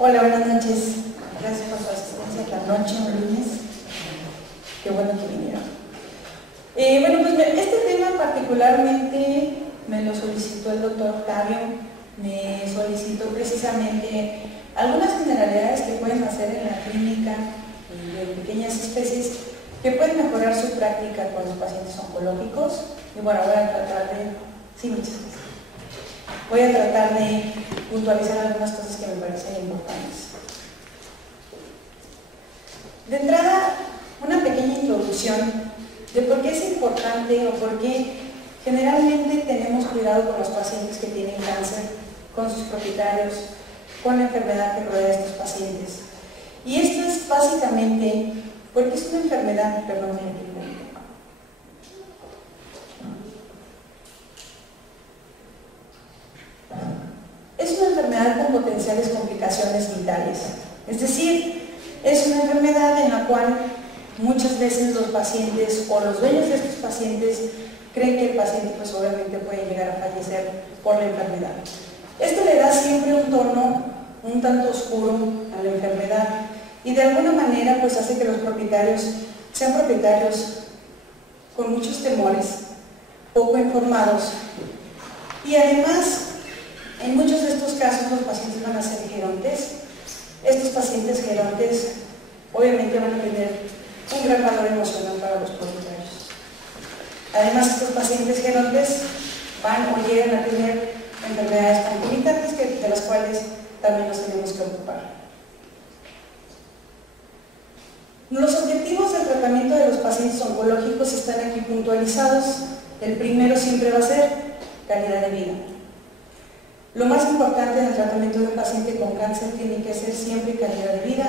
Hola, buenas noches. Gracias por su asistencia esta noche, un lunes. Qué bueno que vinieron. Bueno, pues este tema particularmente me lo solicitó el doctor Octavio. Me solicitó precisamente algunas generalidades que pueden hacer en la clínica de pequeñas especies que pueden mejorar su práctica con los pacientes oncológicos. Y bueno, voy a tratar de... Sí, muchas gracias. Voy a tratar de puntualizar algunas cosas que me parecen importantes. De entrada, una pequeña introducción de por qué es importante o por qué generalmente tenemos cuidado con los pacientes que tienen cáncer, con sus propietarios, con la enfermedad que rodea a estos pacientes. Y esto es básicamente porque es una enfermedad, es una enfermedad con potenciales complicaciones vitales. Es decir, es una enfermedad en la cual muchas veces los pacientes o los dueños de estos pacientes creen que el paciente pues obviamente puede llegar a fallecer por la enfermedad. Esto le da siempre un tono un tanto oscuro a la enfermedad y de alguna manera pues hace que los propietarios sean propietarios con muchos temores, poco informados y además en muchos de estos casos los pacientes van a ser gerontes. Estos pacientes gerontes obviamente van a tener un gran valor emocional para los propietarios. Además, estos pacientes gerontes van o llegan a tener enfermedades concomitantes de las cuales también nos tenemos que ocupar. Los objetivos del tratamiento de los pacientes oncológicos están aquí puntualizados. El primero siempre va a ser calidad de vida. Lo más importante en el tratamiento de un paciente con cáncer tiene que ser siempre calidad de vida,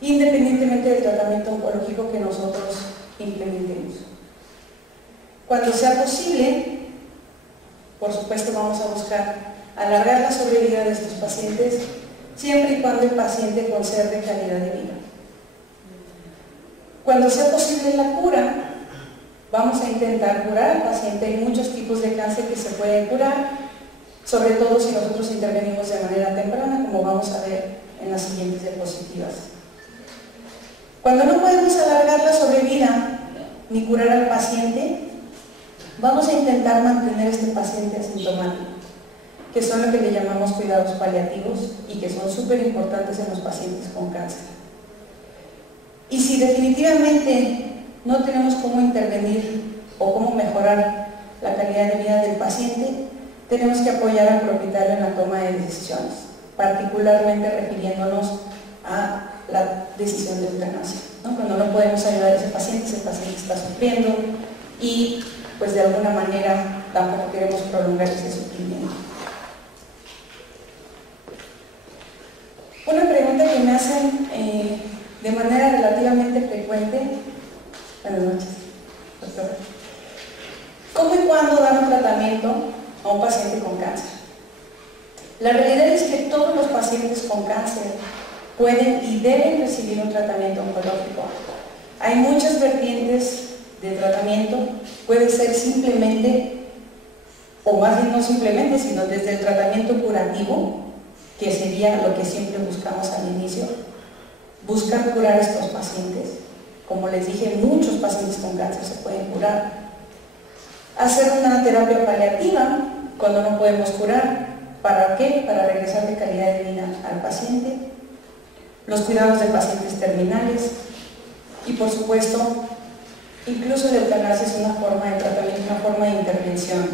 independientemente del tratamiento oncológico que nosotros implementemos. Cuando sea posible, por supuesto vamos a buscar alargar la sobrevida de estos pacientes, siempre y cuando el paciente conserve calidad de vida. Cuando sea posible la cura, vamos a intentar curar al paciente. Hay muchos tipos de cáncer que se pueden curar, sobre todo si nosotros intervenimos de manera temprana, como vamos a ver en las siguientes diapositivas. Cuando no podemos alargar la sobrevida ni curar al paciente, vamos a intentar mantener a este paciente asintomático, que son lo que le llamamos cuidados paliativos y que son súper importantes en los pacientes con cáncer. Y si definitivamente no tenemos cómo intervenir o cómo mejorar la calidad de vida del paciente, tenemos que apoyar al propietario en la toma de decisiones, particularmente refiriéndonos a la decisión de eutanasia, ¿no? Cuando no podemos ayudar a ese paciente está sufriendo y pues de alguna manera tampoco queremos prolongar ese sufrimiento. Una pregunta que me hacen de manera relativamente frecuente. Buenas noches, doctora. ¿Cómo y cuándo dar un tratamiento a un paciente con cáncer? La realidad es que todos los pacientes con cáncer pueden y deben recibir un tratamiento oncológico. Hay muchas vertientes de tratamiento, puede ser simplemente, o más bien no simplemente, sino desde el tratamiento curativo, que sería lo que siempre buscamos al inicio, buscar curar a estos pacientes. Como les dije, muchos pacientes con cáncer se pueden curar. Hacer una terapia paliativa cuando no podemos curar. ¿Para qué? Para regresar de calidad de vida al paciente. Los cuidados de pacientes terminales y, por supuesto, incluso la eutanasia es una forma de tratamiento, una forma de intervención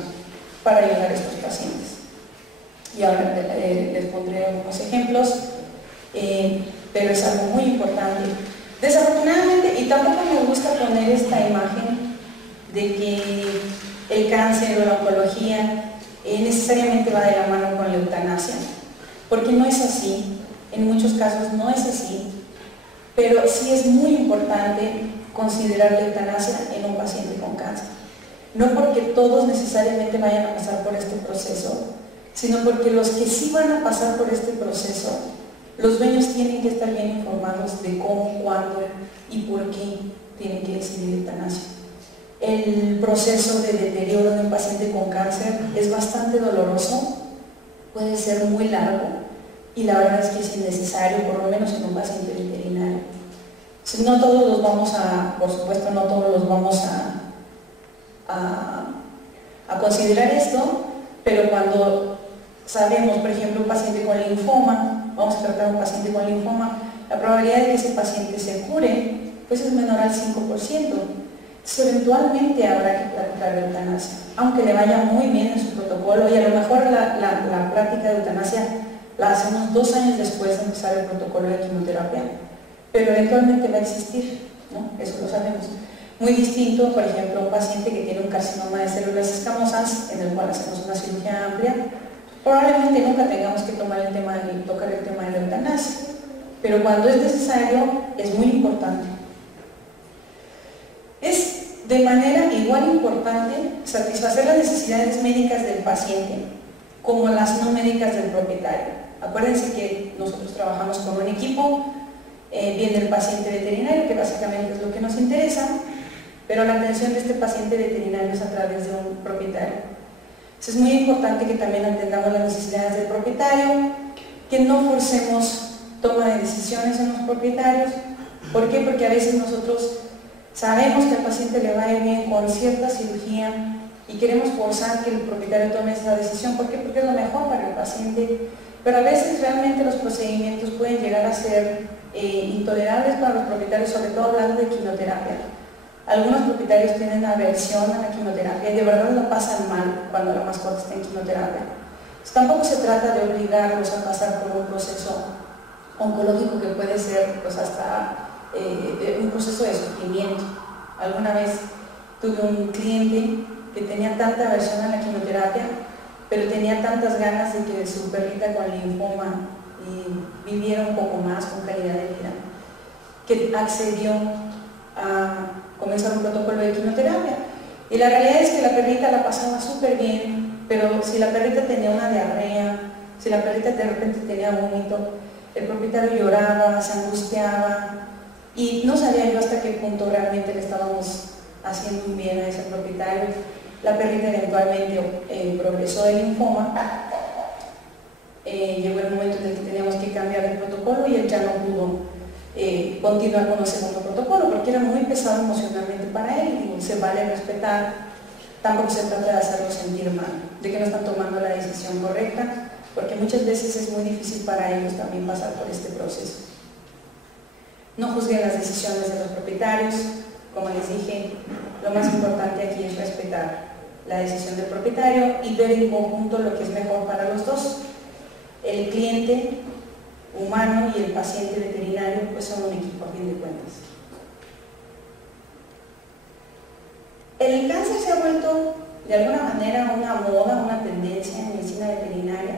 para ayudar a estos pacientes. Y ahora les pondré algunos ejemplos, pero es algo muy importante. Desafortunadamente, y tampoco me gusta poner esta imagen de que el cáncer o la oncología necesariamente va de la mano con la eutanasia, porque no es así, en muchos casos no es así, pero sí es muy importante considerar la eutanasia en un paciente con cáncer. No porque todos necesariamente vayan a pasar por este proceso, sino porque los que sí van a pasar por este proceso, los dueños tienen que estar bien informados de cómo, cuándo y por qué tienen que decidir eutanasia. El proceso de deterioro de un paciente con cáncer es bastante doloroso, puede ser muy largo, y la verdad es que es innecesario, por lo menos en un paciente veterinario. No todos los vamos a, por supuesto, no todos los vamos a considerar esto, pero cuando sabemos, por ejemplo, un paciente con linfoma, vamos a tratar a un paciente con linfoma, la probabilidad de que ese paciente se cure, pues es menor al 5%. Entonces, eventualmente habrá que platicar de eutanasia, aunque le vaya muy bien en su protocolo, y a lo mejor la práctica de eutanasia la hacemos 2 años después de empezar el protocolo de quimioterapia, pero eventualmente va a existir, ¿no? Eso lo sabemos. Muy distinto, por ejemplo, un paciente que tiene un carcinoma de células escamosas, en el cual hacemos una cirugía amplia, probablemente nunca tengamos que tocar el tema de la eutanasia, pero cuando es necesario es muy importante. Es de manera igual importante satisfacer las necesidades médicas del paciente como las no médicas del propietario. Acuérdense que nosotros trabajamos con un equipo, viene el paciente veterinario, que básicamente es lo que nos interesa, pero la atención de este paciente veterinario es a través de un propietario. Entonces es muy importante que también atendamos las necesidades del propietario, que no forcemos toma de decisiones en los propietarios. ¿Por qué? Porque a veces nosotros sabemos que al paciente le va a ir bien con cierta cirugía y queremos forzar que el propietario tome esa decisión. ¿Por qué? Porque es lo mejor para el paciente, pero a veces realmente los procedimientos pueden llegar a ser intolerables para los propietarios, sobre todo hablando de quimioterapia. Algunos propietarios tienen aversión a la quimioterapia y de verdad lo pasan mal cuando la mascota está en quimioterapia. Entonces, tampoco se trata de obligarlos a pasar por un proceso oncológico que puede ser pues, hasta un proceso de sufrimiento. Alguna vez tuve un cliente que tenía tanta aversión a la quimioterapia, pero tenía tantas ganas de que su perrita con linfoma viviera un poco más con calidad de vida, que accedió a comenzar un protocolo de quimioterapia. Y la realidad es que la perrita la pasaba súper bien, pero si la perrita tenía una diarrea, si la perrita de repente tenía vómito, el propietario lloraba, se angustiaba, y no sabía yo hasta qué punto realmente le estábamos haciendo un bien a ese propietario. La perrita eventualmente progresó de linfoma, llegó el momento en el que teníamos que cambiar el protocolo y él ya no pudo continuar con el segundo protocolo porque era muy pesado emocionalmente para él, y se vale respetar, tampoco se trata de hacerlo sentir mal, de que no están tomando la decisión correcta, porque muchas veces es muy difícil para ellos también pasar por este proceso. No juzguen las decisiones de los propietarios, como les dije, lo más importante aquí es respetar la decisión del propietario y ver en conjunto lo que es mejor para los dos. El cliente humano y el paciente veterinario pues son un equipo a fin de cuentas. El cáncer se ha vuelto de alguna manera una moda, una tendencia en medicina veterinaria,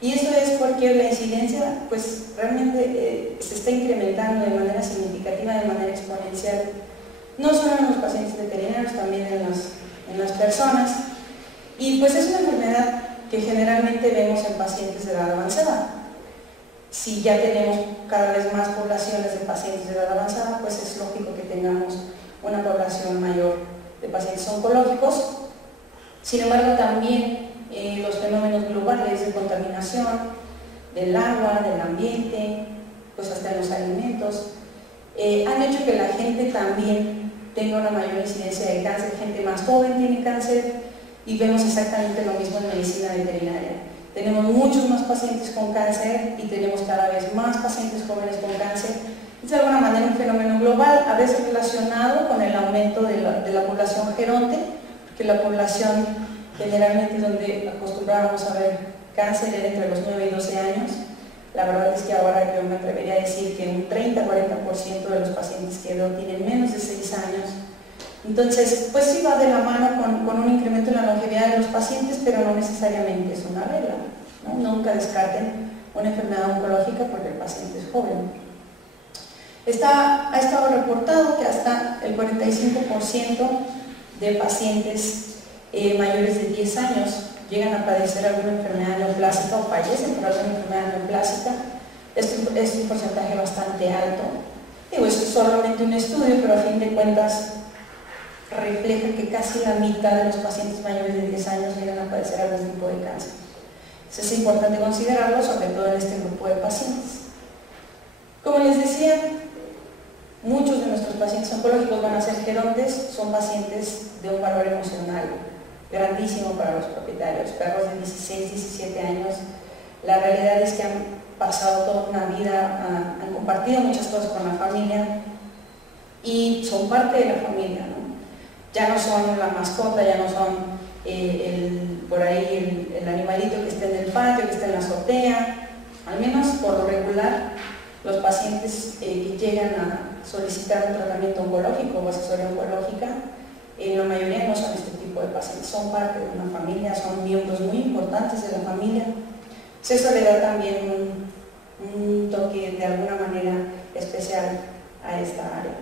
y eso es porque la incidencia pues realmente se está incrementando de manera significativa, de manera exponencial, no solo en los pacientes veterinarios, también en las personas, y pues es una enfermedad que generalmente vemos en pacientes de edad avanzada. Si ya tenemos cada vez más poblaciones de pacientes de edad avanzada, pues es lógico que tengamos una población mayor de pacientes oncológicos. Sin embargo, también los fenómenos globales de contaminación del agua, del ambiente, pues hasta en los alimentos, han hecho que la gente también tenga una mayor incidencia de cáncer. Gente más joven tiene cáncer y vemos exactamente lo mismo en medicina veterinaria. Tenemos muchos más pacientes con cáncer y tenemos cada vez más pacientes jóvenes con cáncer. Es de alguna manera un fenómeno global, a veces relacionado con el aumento de la población geronte, porque la población generalmente donde acostumbrábamos a ver cáncer era entre los 9 y 12 años. La verdad es que ahora yo me atrevería a decir que un 30-40% de los pacientes que veo tienen menos de 6 años. Entonces, pues sí va de la mano con un incremento en la longevidad de los pacientes, pero no necesariamente es una regla, ¿no? Nunca descarten una enfermedad oncológica porque el paciente es joven. Ha estado reportado que hasta el 45% de pacientes mayores de 10 años llegan a padecer alguna enfermedad neoplásica o fallecen por alguna enfermedad neoplásica. Esto es un porcentaje bastante alto. Digo, esto es solamente un estudio, pero a fin de cuentas refleja que casi la mitad de los pacientes mayores de 10 años llegan a padecer algún tipo de cáncer. Entonces es importante considerarlo, sobre todo en este grupo de pacientes. Como les decía, muchos de nuestros pacientes oncológicos van a ser gerontes, son pacientes de un valor emocional grandísimo para los propietarios, perros de 16, 17 años. La realidad es que han pasado toda una vida, han compartido muchas cosas con la familia y son parte de la familia, ¿no? Ya no son la mascota, ya no son por ahí el animalito que está en el patio, que está en la azotea. Al menos por lo regular, los pacientes que llegan a solicitar un tratamiento oncológico o asesoría oncológica, la mayoría no son este tipo de pacientes, son parte de una familia, son miembros muy importantes de la familia. Eso le da también un toque de alguna manera especial a esta área.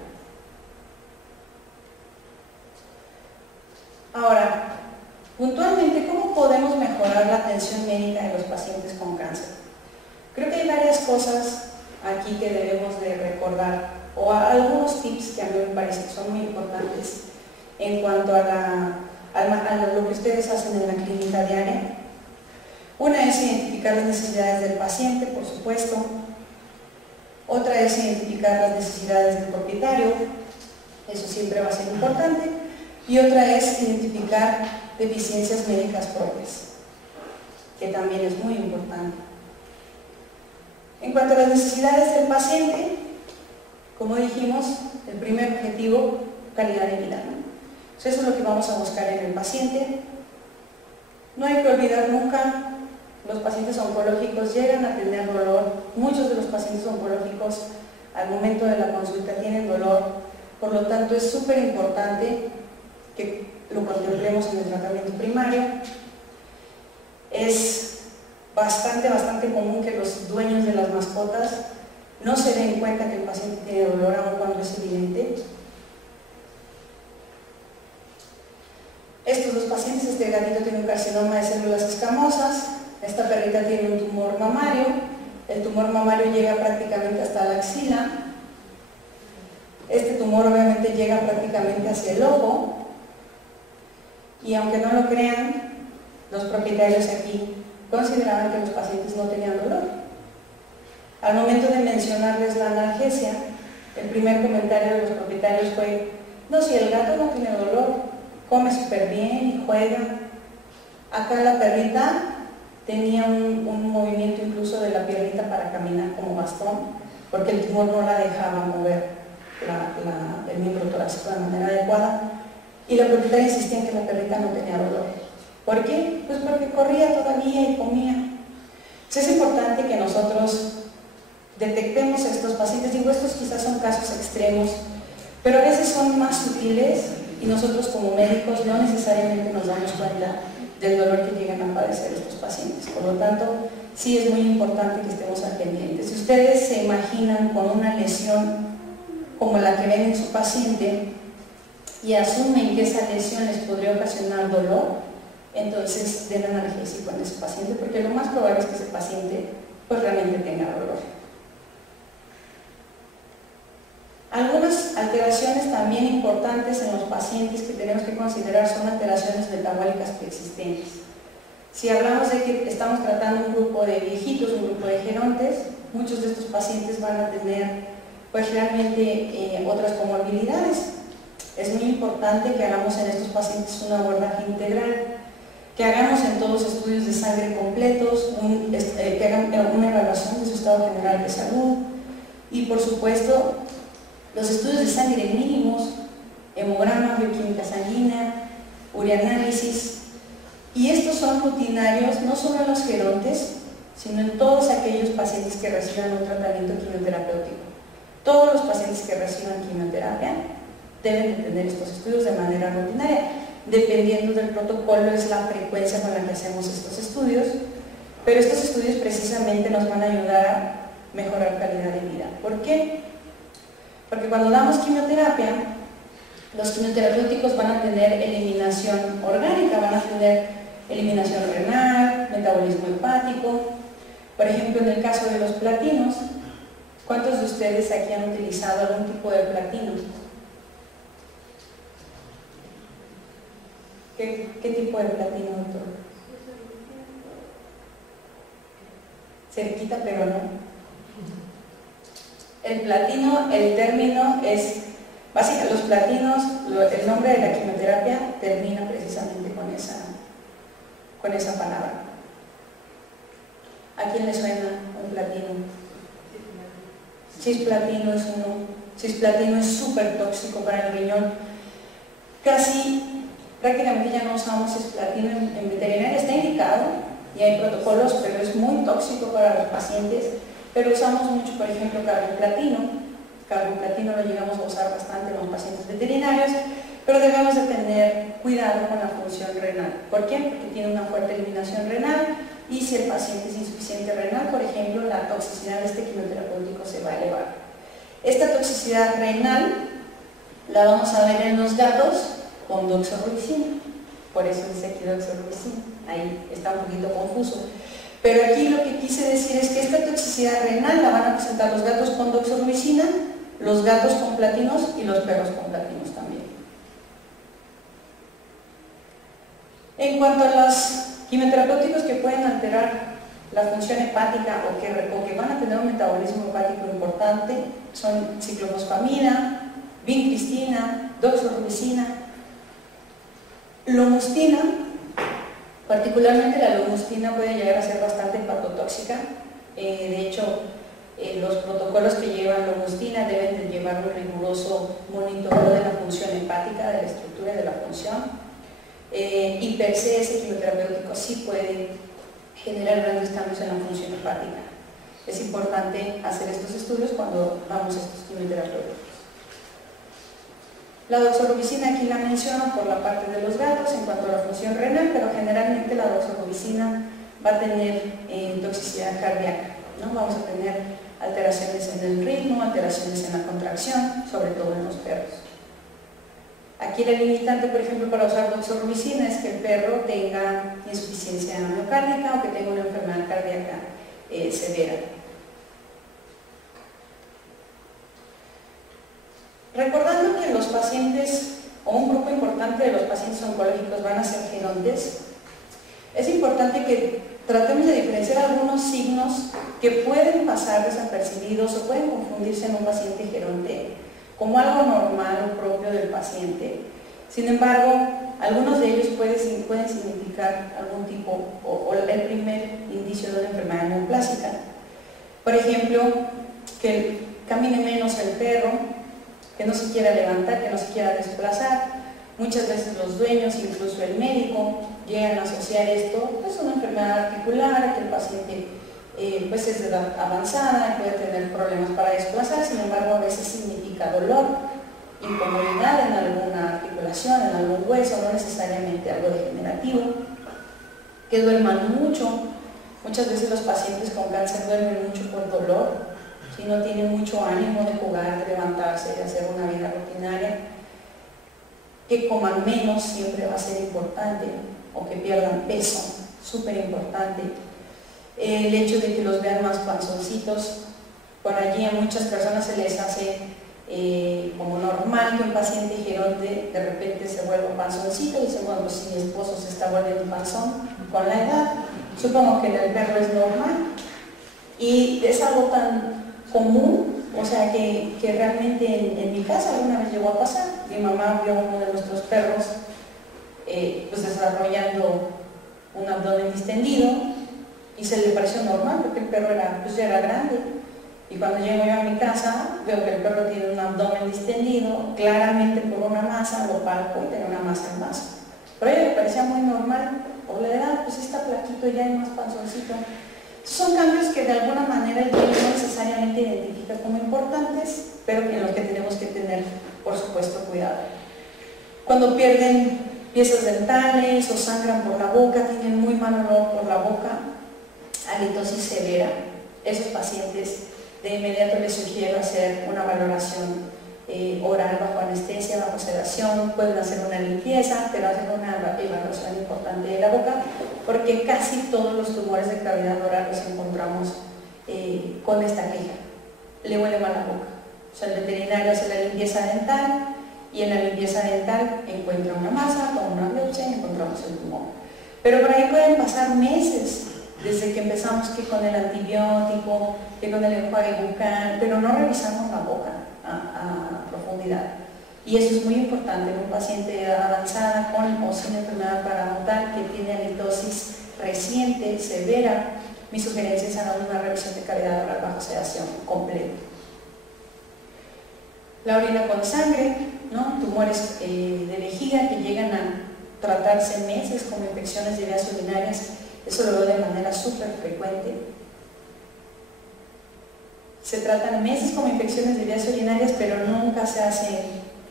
Ahora, puntualmente, ¿cómo podemos mejorar la atención médica de los pacientes con cáncer? Creo que hay varias cosas aquí que debemos de recordar, o algunos tips que a mí me parece que son muy importantes en cuanto a lo que ustedes hacen en la clínica diaria. Una es identificar las necesidades del paciente, por supuesto. Otra es identificar las necesidades del propietario, eso siempre va a ser importante. Y otra es identificar deficiencias médicas propias, que también es muy importante. En cuanto a las necesidades del paciente, como dijimos, el primer objetivo, calidad de vida, ¿no? Entonces, eso es lo que vamos a buscar en el paciente. No hay que olvidar nunca, los pacientes oncológicos llegan a tener dolor. Muchos de los pacientes oncológicos al momento de la consulta tienen dolor, por lo tanto es súper importante que lo contemplemos en el tratamiento primario. Es bastante común que los dueños de las mascotas no se den cuenta que el paciente tiene dolor aun cuando es evidente. Estos dos pacientes, este gatito tiene un carcinoma de células escamosas, esta perrita tiene un tumor mamario, el tumor mamario llega prácticamente hasta la axila, este tumor obviamente llega prácticamente hacia el ojo, y aunque no lo crean, los propietarios aquí consideraban que los pacientes no tenían dolor. Al momento de mencionarles la analgesia, el primer comentario de los propietarios fue: no, si el gato no tiene dolor, come súper bien y juega. Acá la perrita tenía un movimiento incluso de la piernita para caminar como bastón, porque el tumor no la dejaba mover el miembro torácico de manera adecuada, y la propietaria insistía en que la perrita no tenía dolor. ¿Por qué? Pues porque corría todavía y comía. Entonces es importante que nosotros detectemos a estos pacientes. Digo, estos quizás son casos extremos, pero a veces son más sutiles y nosotros como médicos no necesariamente nos damos cuenta del dolor que llegan a padecer estos pacientes. Por lo tanto, sí es muy importante que estemos al pendiente. Si ustedes se imaginan con una lesión como la que ven en su paciente y asumen que esa lesión les podría ocasionar dolor, entonces den analgésico en ese paciente, porque lo más probable es que ese paciente pues realmente tenga dolor. Algunas alteraciones también importantes en los pacientes que tenemos que considerar son alteraciones metabólicas preexistentes. Si hablamos de que estamos tratando un grupo de viejitos, un grupo de gerontes, muchos de estos pacientes van a tener pues realmente otras comorbilidades. Es muy importante que hagamos en estos pacientes un abordaje integral, que hagamos en todos los estudios de sangre completos, que hagan una evaluación de su estado general de salud y por supuesto los estudios de sangre mínimos, hemograma, bioquímica sanguínea, ureanálisis, y estos son rutinarios no solo en los gerontes, sino en todos aquellos pacientes que reciban un tratamiento quimioterapéutico. Todos los pacientes que reciban quimioterapia deben de tener estos estudios de manera rutinaria. Dependiendo del protocolo es la frecuencia con la que hacemos estos estudios, pero estos estudios precisamente nos van a ayudar a mejorar calidad de vida. ¿Por qué? Porque cuando damos quimioterapia, los quimioterapéuticos van a tener eliminación orgánica, van a tener eliminación renal, metabolismo hepático. Por ejemplo, en el caso de los platinos, ¿cuántos de ustedes aquí han utilizado algún tipo de platino? ¿Qué tipo de platino, doctor? cerquita, pero no. El platino, el término es, básicamente los platinos, el nombre de la quimioterapia termina precisamente con esa palabra. ¿A quién le suena un platino? Cisplatino es uno. Cisplatino es súper tóxico para el riñón. Prácticamente ya no usamos cisplatino en veterinaria, está indicado y hay protocolos, pero es muy tóxico para los pacientes. Pero usamos mucho, por ejemplo, carboplatino. Carboplatino lo llegamos a usar bastante en los pacientes veterinarios, pero debemos de tener cuidado con la función renal. ¿Por qué? Porque tiene una fuerte eliminación renal y si el paciente es insuficiente renal, por ejemplo, la toxicidad de este quimioterapéutico se va a elevar. Esta toxicidad renal la vamos a ver en los gatos con doxorubicina. Por eso dice aquí doxorubicina. Ahí está un poquito confuso. Pero aquí lo que quise decir es que esta toxicidad renal la van a presentar los gatos con doxorubicina, los gatos con platinos y los perros con platinos también. En cuanto a los quimioterapéuticos que pueden alterar la función hepática o que van a tener un metabolismo hepático importante, son ciclofosfamina, vincristina, doxorubicina, lomustina. Particularmente la lomustina puede llegar a ser bastante hepatotóxica. De hecho, los protocolos que llevan lomustina deben de llevar un riguroso monitoreo de la función hepática, de la estructura y de la función. Y per se ese quimioterapéutico sí puede generar grandes cambios en la función hepática. Es importante hacer estos estudios cuando damos estos quimioterapéuticos. La doxorubicina aquí la menciono por la parte de los gatos en cuanto a la función renal, pero generalmente la doxorubicina va a tener toxicidad cardíaca, ¿no? Vamos a tener alteraciones en el ritmo, alteraciones en la contracción, sobre todo en los perros. Aquí la limitante, por ejemplo, para usar doxorubicina es que el perro tenga insuficiencia miocárdica o que tenga una enfermedad cardíaca severa. Recordando que los pacientes, o un grupo importante de los pacientes oncológicos van a ser gerontes, es importante que tratemos de diferenciar algunos signos que pueden pasar desapercibidos o pueden confundirse en un paciente geronte como algo normal o propio del paciente. Sin embargo, algunos de ellos pueden significar algún tipo o el primer indicio de una enfermedad neoplásica. Por ejemplo, que camine menos el perro, que no se quiera levantar, que no se quiera desplazar. Muchas veces los dueños, incluso el médico, llegan a asociar esto pues, a una enfermedad articular, que el paciente pues es de edad avanzada y puede tener problemas para desplazar, sin embargo a veces significa dolor, incomodidad en alguna articulación, en algún hueso, no necesariamente algo degenerativo, que duerman mucho. Muchas veces los pacientes con cáncer duermen mucho por dolor, si no tienen mucho ánimo de jugar, de levantarse, de hacer una vida rutinaria. Que coman menos siempre va a ser importante, o que pierdan peso, súper importante. El hecho de que los vean más panzoncitos, por allí a muchas personas se les hace como normal que un paciente geronte de repente se vuelva panzoncito y dice, bueno, pues si mi esposo se está volviendo panzón con la edad, supongo que en el perro es normal. Y es algo tan común, o sea que realmente en mi casa alguna vez llegó a pasar. Mi mamá vio a uno de nuestros perros pues desarrollando un abdomen distendido y se le pareció normal porque el perro pues ya era grande. Y cuando llego yo a mi casa veo que el perro tiene un abdomen distendido, claramente por una masa, lo palpo y tiene una masa en masa. Pero a ella le parecía muy normal, por la edad, pues está flaquito ya y más panzoncito. Son cambios que de alguna manera el médico no necesariamente identifica como importantes, pero en los que tenemos que tener, por supuesto, cuidado. Cuando pierden piezas dentales o sangran por la boca, tienen muy mal olor por la boca, halitosis severa, esos pacientes de inmediato les sugiero hacer una valoración oral bajo anestesia, bajo sedación, pueden hacer una limpieza, pero hacen una evaluación importante de la boca, porque casi todos los tumores de cavidad oral los encontramos con esta queja. Le huele mal la boca. O sea, el veterinario hace la limpieza dental y en la limpieza dental encuentra una masa, toma una biopsia y encontramos el tumor. Pero por ahí pueden pasar meses desde que empezamos que con el antibiótico, que con el enjuague bucal, pero no revisamos la boca a profundidad. Y eso es muy importante en un paciente de edad avanzada con o sin enfermedad parodontal que tiene halitosis reciente, severa. Mi sugerencia es hacer una revisión de cavidad oral bajo sedación completa. La orina con sangre, ¿no? Tumores de vejiga que llegan a tratarse meses como infecciones de vías urinarias, eso lo veo de manera súper frecuente. Se tratan meses como infecciones de vías urinarias, pero nunca se hace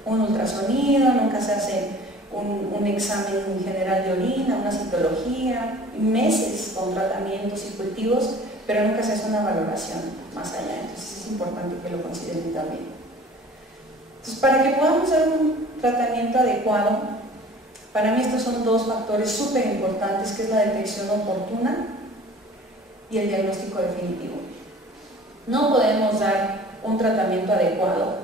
un ultrasonido, nunca se hace un examen general de orina, una citología, meses con tratamientos y cultivos, pero nunca se hace una valoración más allá. Entonces es importante que lo consideren también. Entonces, para que podamos dar un tratamiento adecuado, para mí estos son dos factores súper importantes, que es la detección oportuna y el diagnóstico definitivo. No podemos dar un tratamiento adecuado,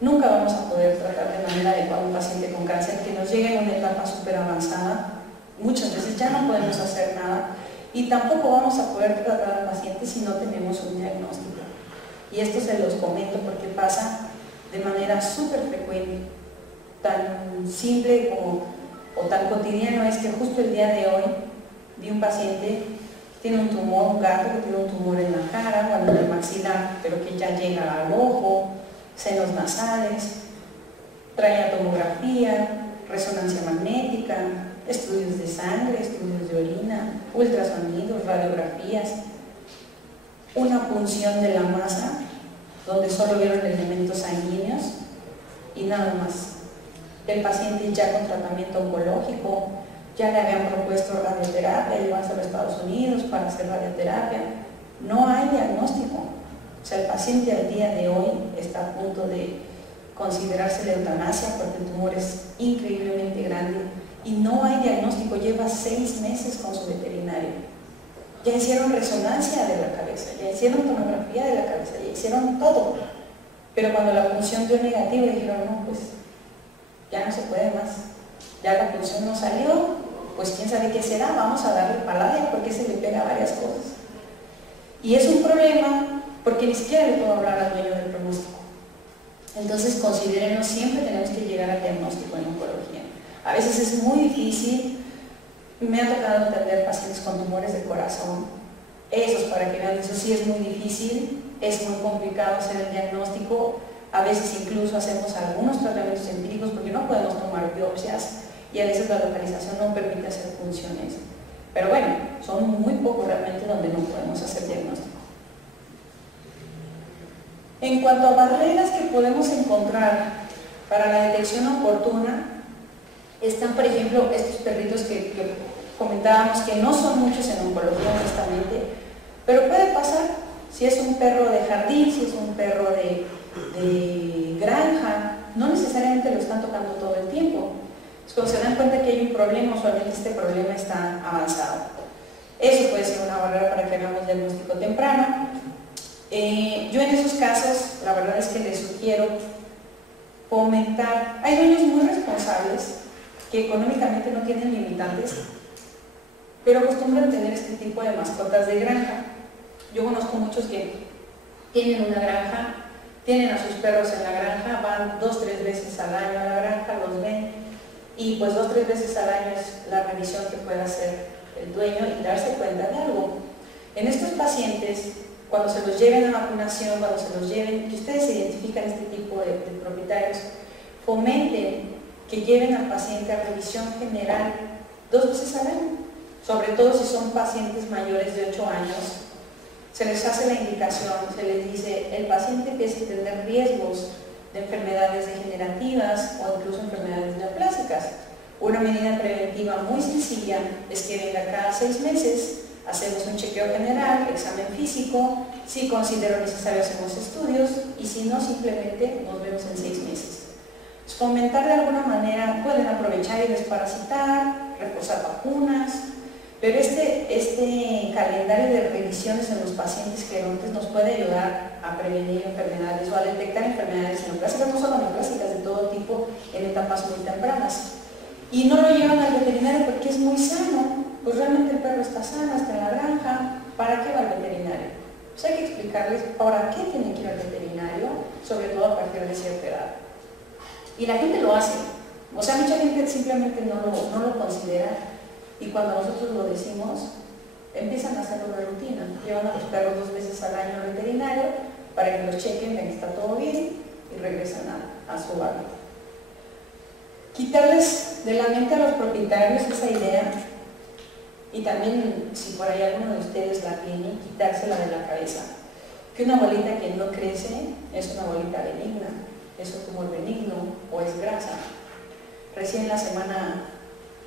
nunca vamos a poder tratar de manera adecuada a un paciente con cáncer que nos llegue en una etapa súper avanzada. Muchas veces ya no podemos hacer nada y tampoco vamos a poder tratar al paciente si no tenemos un diagnóstico. Y esto se los comento porque pasa de manera súper frecuente, tan simple como, o tan cotidiano es que justo el día de hoy vi un paciente que tiene un tumor, un gato que tiene un tumor en la cara, bueno, en el maxilar, pero que ya llega al ojo, senos nasales, trae tomografía, resonancia magnética, estudios de sangre, estudios de orina, ultrasonidos, radiografías, una punción de la masa donde solo vieron elementos sanguíneos y nada más. El paciente ya con tratamiento oncológico, ya le habían propuesto radioterapia, llevarse a los Estados Unidos para hacer radioterapia. No hay diagnóstico. O sea, el paciente al día de hoy está a punto de considerarse la eutanasia porque el tumor es increíblemente grande y no hay diagnóstico. Lleva 6 meses con su veterinario. Ya hicieron resonancia de la cabeza, ya hicieron tomografía de la cabeza, ya hicieron todo. Pero cuando la punción dio negativo, dijeron, no, pues ya no se puede más. Ya la punción no salió, pues quién sabe qué será, vamos a darle paladia porque se le pega varias cosas. Y es un problema porque ni siquiera le puedo hablar al dueño del pronóstico. Entonces considérenos, siempre tenemos que llegar al diagnóstico en oncología. A veces es muy difícil. Me ha tocado atender pacientes con tumores de corazón. Esos, para que vean, eso sí es muy difícil, es muy complicado hacer el diagnóstico. A veces incluso hacemos algunos tratamientos empíricos porque no podemos tomar biopsias y a veces la localización no permite hacer funciones. Pero bueno, son muy pocos realmente donde no podemos hacer diagnóstico. En cuanto a barreras que podemos encontrar para la detección oportuna, están, por ejemplo, estos perritos que comentábamos que no son muchos en oncología honestamente, pero puede pasar si es un perro de jardín, si es un perro de granja, no necesariamente lo están tocando todo el tiempo. Entonces, cuando se dan cuenta que hay un problema, usualmente este problema está avanzado. Eso puede ser una barrera para que hagamos diagnóstico temprano. Yo en esos casos, la verdad es que les sugiero fomentar. Hay dueños muy responsables que económicamente no tienen limitantes, pero acostumbran tener este tipo de mascotas de granja. Yo conozco muchos que tienen una granja, tienen a sus perros en la granja, van 2 o 3 veces al año a la granja, los ven, y pues 2 o 3 veces al año es la revisión que puede hacer el dueño y darse cuenta de algo. En estos pacientes, cuando se los lleven a vacunación, cuando se los lleven, que ustedes identifican este tipo de propietarios, fomenten que lleven al paciente a revisión general 2 veces al año, sobre todo si son pacientes mayores de 8 años. Se les hace la indicación, se les dice, el paciente empieza a tener riesgos de enfermedades degenerativas o incluso enfermedades neoplásicas. Una medida preventiva muy sencilla es que venga cada 6 meses, hacemos un chequeo general, examen físico, si considero necesario hacemos estudios y si no, simplemente nos vemos en 6 meses. Fomentar de alguna manera, pueden aprovechar y desparasitar, reforzar vacunas, pero este calendario de revisiones en los pacientes gerontes nos puede ayudar a prevenir enfermedades o a detectar enfermedades neoplásicas, no solo neoplásicas, de todo tipo, en etapas muy tempranas. Y no lo llevan al veterinario porque es muy sano, pues realmente el perro está sano, está en la granja, ¿para qué va el veterinario? Pues hay que explicarles para qué tienen que ir al veterinario, sobre todo a partir de cierta edad. Y la gente lo hace. O sea, mucha gente simplemente no lo considera, y cuando nosotros lo decimos, empiezan a hacerlo una rutina. Llevan a los perros 2 veces al año al veterinario para que los chequen, ven que está todo bien y regresan a su hábitat. Quitarles de la mente a los propietarios esa idea, y también, si por ahí alguno de ustedes la tiene, quitársela de la cabeza, que una bolita que no crece es una bolita benigna, es un tumor benigno o es grasa. Recién la semana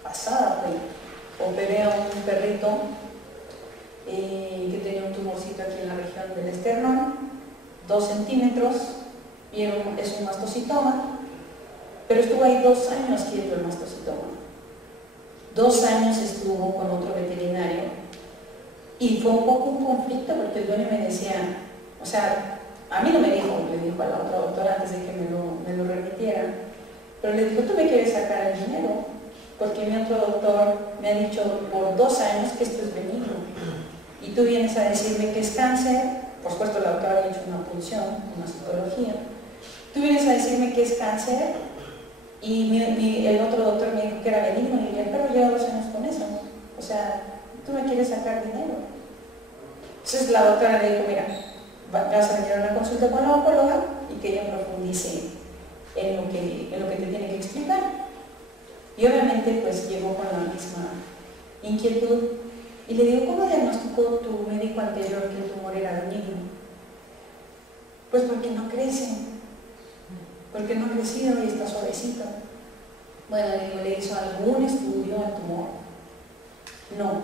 pasada operé a un perrito que tenía un tumorcito aquí en la región del esternón, 2 centímetros, vieron, es un mastocitoma, pero estuvo ahí 2 años quieto el mastocitoma. 2 años estuvo con otro veterinario y fue un poco un conflicto porque el dueño me decía, o sea, a mí no me dijo, le dijo a la otra doctora antes de que me lo remitiera, pero le dijo, tú me quieres sacar el dinero, porque mi otro doctor me ha dicho por 2 años que esto es benigno, y tú vienes a decirme que es cáncer. Por supuesto la doctora había hecho una punción, una citología, tú vienes a decirme que es cáncer, y el otro doctor me dijo que era benigno, y el perro lleva 2 años con eso, o sea, tú me quieres sacar dinero. Entonces la doctora le dijo, mira, vas a venir a una consulta con la oncóloga y que ella profundice en lo que te tiene que explicar. Y obviamente pues llegó con la misma inquietud y le digo, ¿cómo diagnosticó tu médico anterior que el tumor era benigno? Pues porque no crece, porque no ha crecido y está suavecito. Bueno, le digo, ¿le hizo algún estudio al tumor? No.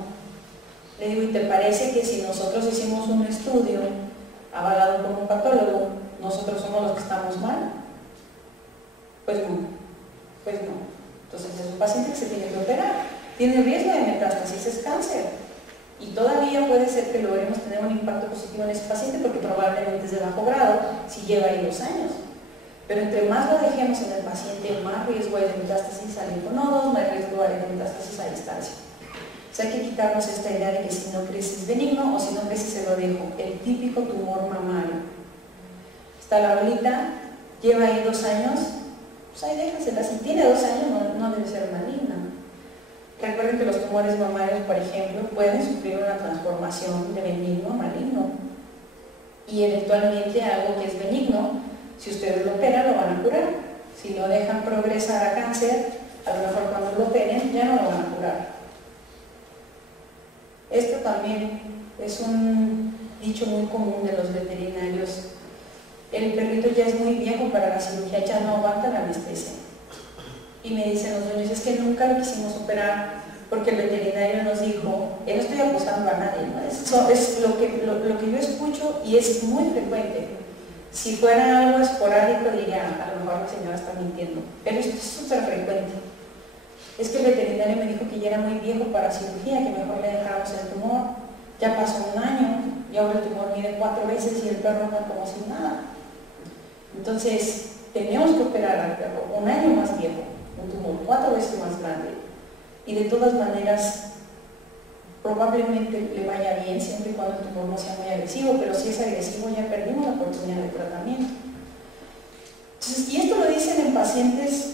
Le digo, ¿y te parece que si nosotros hicimos un estudio avalado por un patólogo, nosotros somos los que estamos mal? Pues no, pues no. Entonces es un paciente que se tiene que operar, tiene riesgo de metástasis, es cáncer, y todavía puede ser que logremos tener un impacto positivo en ese paciente porque probablemente es de bajo grado si lleva ahí 2 años. Pero entre más lo dejemos en el paciente, más riesgo hay de metástasis a linfonodos, más riesgo hay de metástasis a distancia. O sea, hay que quitarnos esta idea de que si no crece es benigno o si no crece se lo dejo. El típico tumor mamario. Está la bolita, lleva ahí 2 años, pues ahí déjasela. Si tiene 2 años no debe ser maligna. Recuerden que los tumores mamarios, por ejemplo, pueden sufrir una transformación de benigno a maligno. Y eventualmente algo que es benigno, si ustedes lo operan, lo van a curar. Si lo dejan progresar a cáncer, a lo mejor cuando lo operen ya no lo van a curar. Esto también es un dicho muy común de los veterinarios. El perrito ya es muy viejo para la cirugía, ya no aguanta la anestesia. Y me dicen los dueños, es que nunca lo quisimos operar porque el veterinario nos dijo, no estoy acusando a nadie, ¿no? Eso es lo que yo escucho y es muy frecuente. Si fuera algo esporádico diría, a lo mejor la señora está mintiendo, pero esto es súper frecuente. Es que el veterinario me dijo que ya era muy viejo para cirugía, que mejor le dejáramos el tumor. Ya pasó 1 año y ahora el tumor mide 4 veces y el perro anda como sin nada. Entonces, tenemos que operar al perro 1 año más viejo, un tumor 4 veces más grande. Y de todas maneras, probablemente le vaya bien siempre y cuando el tumor no sea muy agresivo, pero si es agresivo ya perdimos la oportunidad de tratamiento. Entonces, y esto lo dicen en pacientes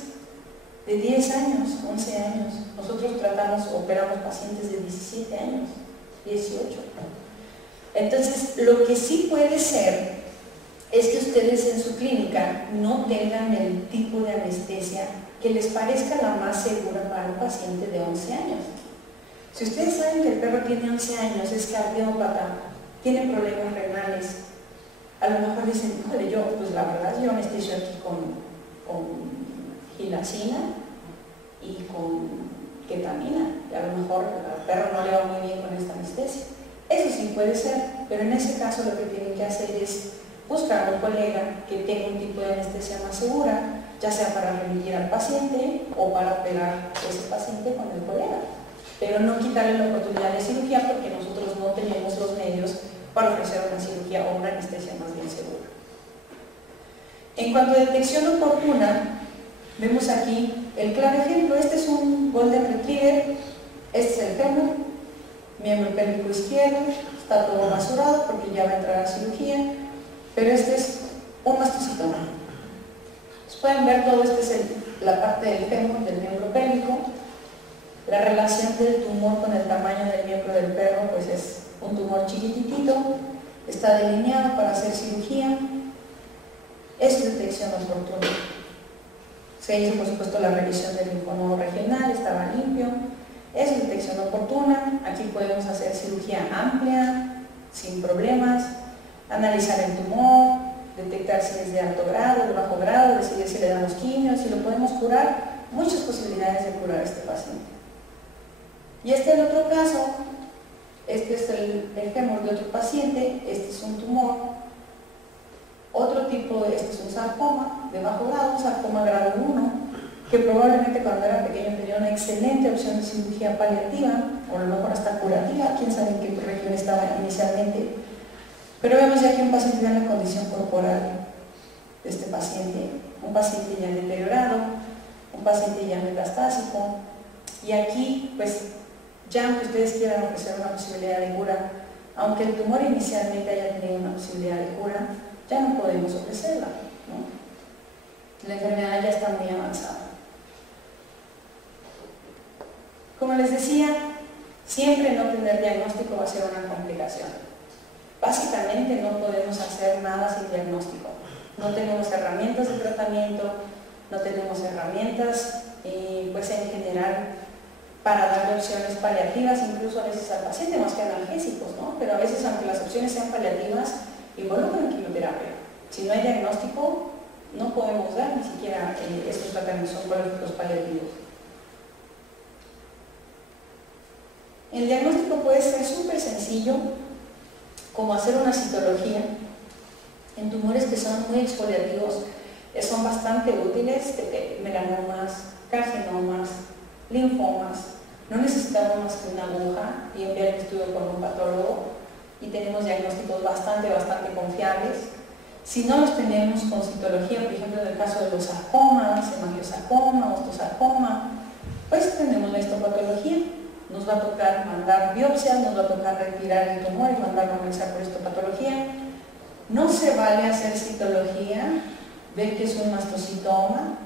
de 10 años, 11 años. Nosotros operamos pacientes de 17 años, 18. Entonces, lo que sí puede ser es que ustedes en su clínica no tengan el tipo de anestesia que les parezca la más segura para un paciente de 11 años. Si ustedes saben que el perro tiene 11 años, es cardiópata, tiene problemas renales, a lo mejor dicen, híjole, pues la verdad yo anestesio aquí con gilacina y con ketamina, y a lo mejor al perro no le va muy bien con esta anestesia. Eso sí puede ser, pero en ese caso lo que tienen que hacer es buscar a un colega que tenga un tipo de anestesia más segura, ya sea para remitir al paciente o para operar a ese paciente con el colega, pero no quitarle la oportunidad de cirugía porque nosotros no tenemos los medios para ofrecer una cirugía o una anestesia más bien segura. En cuanto a detección oportuna, vemos aquí el claro ejemplo. Este es un Golden Retriever, este es el fémur, miembro pélvico izquierdo, está todo rasurado porque ya va a entrar a cirugía, pero este es un mastocitoma. Pueden ver, todo esto es la parte del fémur, del miembro pélvico. La relación del tumor con el tamaño del miembro del perro, pues es un tumor chiquititito, está delineado para hacer cirugía. Es detección oportuna. Se hizo, por supuesto, la revisión del linfonodo regional, estaba limpio. Es detección oportuna. Aquí podemos hacer cirugía amplia, sin problemas, analizar el tumor, detectar si es de alto grado, de bajo grado, decidir si le damos quimio, si lo podemos curar. Muchas posibilidades de curar a este paciente. Y este es el otro caso. Este es el fémur de otro paciente. Este es un tumor. Otro tipo, este es un sarcoma de bajo grado, un sarcoma grado 1, que probablemente cuando era pequeño tenía una excelente opción de cirugía paliativa, o a lo mejor hasta curativa, quién sabe en qué región estaba inicialmente. Pero vemos ya que un paciente ya en la condición corporal de este paciente, un paciente ya deteriorado, un paciente ya metastásico, y aquí, pues, ya aunque ustedes quieran ofrecer una posibilidad de cura, aunque el tumor inicialmente haya tenido una posibilidad de cura, ya no podemos ofrecerla, ¿no? La enfermedad ya está muy avanzada. Como les decía, siempre no tener diagnóstico va a ser una complicación. Básicamente no podemos hacer nada sin diagnóstico. No tenemos herramientas de tratamiento, no tenemos herramientas, pues en general, para darle opciones paliativas, incluso a veces al paciente, más que analgésicos, ¿no? Pero a veces, aunque las opciones sean paliativas, involucran quimioterapia. Si no hay diagnóstico, no podemos dar ni siquiera estos tratamientos oncológicos paliativos. El diagnóstico puede ser súper sencillo, como hacer una citología en tumores que son muy exfoliativos, son bastante útiles, melanomas, carcinomas, linfomas. No necesitamos más que una aguja y enviar el estudio con un patólogo y tenemos diagnósticos bastante confiables. Si no los tenemos con citología, por ejemplo en el caso de los sarcomas, hemangiosarcoma, osteosarcoma, pues tenemos la histopatología. Nos va a tocar mandar biopsias, nos va a tocar retirar el tumor y mandarlo a analizar por histopatología. No se vale hacer citología, ver que es un mastocitoma,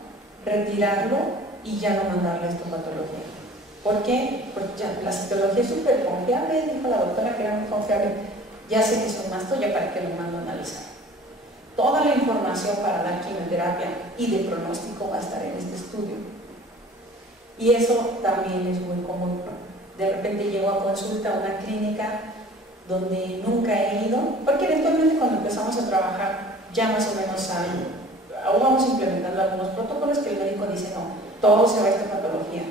retirarlo y ya no mandarle a histopatología. ¿Por qué? Porque ya la citología es súper confiable, dijo la doctora que era muy confiable. Ya sé que es un masto, ya para qué lo mando a analizar. Toda la información para dar quimioterapia y de pronóstico va a estar en este estudio. Y eso también es muy común. De repente llego a consulta a una clínica donde nunca he ido, porque eventualmente cuando empezamos a trabajar ya más o menos saben, o vamos implementando algunos protocolos que el médico dice no, todo se va a histopatología.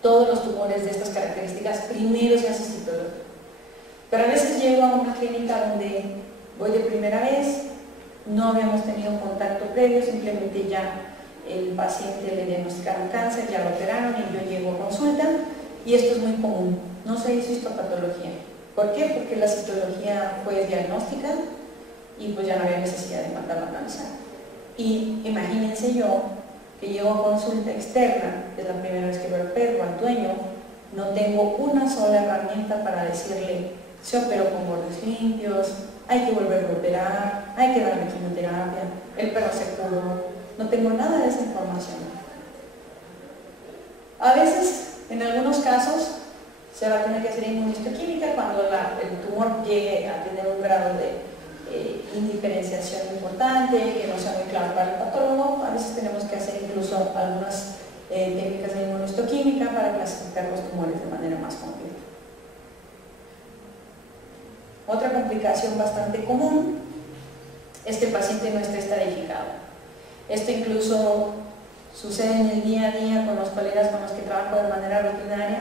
Todos los tumores de estas características primero se hace citología. Pero a veces llego a una clínica donde voy de primera vez, no habíamos tenido contacto previo, simplemente ya el paciente le diagnosticaron cáncer, ya lo operaron y yo llego a consulta, y esto es muy común, no se hizo histopatología. ¿Por qué? Porque la citología fue diagnóstica y pues ya no había necesidad de mandarlo a analizar. Y imagínense yo que llego a consulta externa, es la primera vez que veo al perro, al dueño, no tengo una sola herramienta para decirle se operó con bordes limpios, hay que volverlo a operar, hay que darle quimioterapia, el perro se curó. No tengo nada de esa información. A veces, en algunos casos, se va a tener que hacer inmunistoquímica cuando el tumor llegue a tener un grado de indiferenciación importante, que no sea muy claro para el patólogo. A veces tenemos que hacer incluso algunas técnicas de inmunistoquímica para clasificar los tumores de manera más completa. Otra complicación bastante común es que el paciente no esté estadificado. Esto incluso sucede en el día a día con los colegas con los que trabajo de manera rutinaria.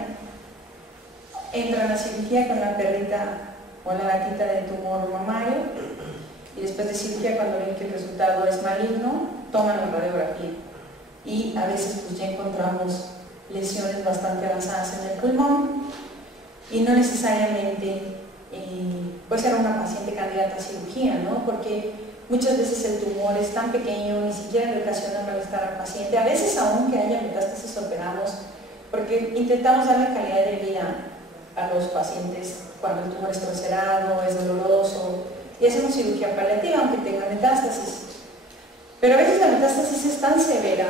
Entran a cirugía con la perrita o la gatita del tumor mamario y después de cirugía, cuando ven que el resultado es maligno, toman la radiografía y a veces pues ya encontramos lesiones bastante avanzadas en el pulmón y no necesariamente pues era una paciente candidata a cirugía, ¿no? Porque muchas veces el tumor es tan pequeño, ni siquiera le ocasiona malestar al paciente. A veces, aún que haya metástasis, operamos, porque intentamos darle calidad de vida a los pacientes cuando el tumor es ulcerado, es doloroso, y hacemos cirugía paliativa aunque tenga metástasis. Pero a veces la metástasis es tan severa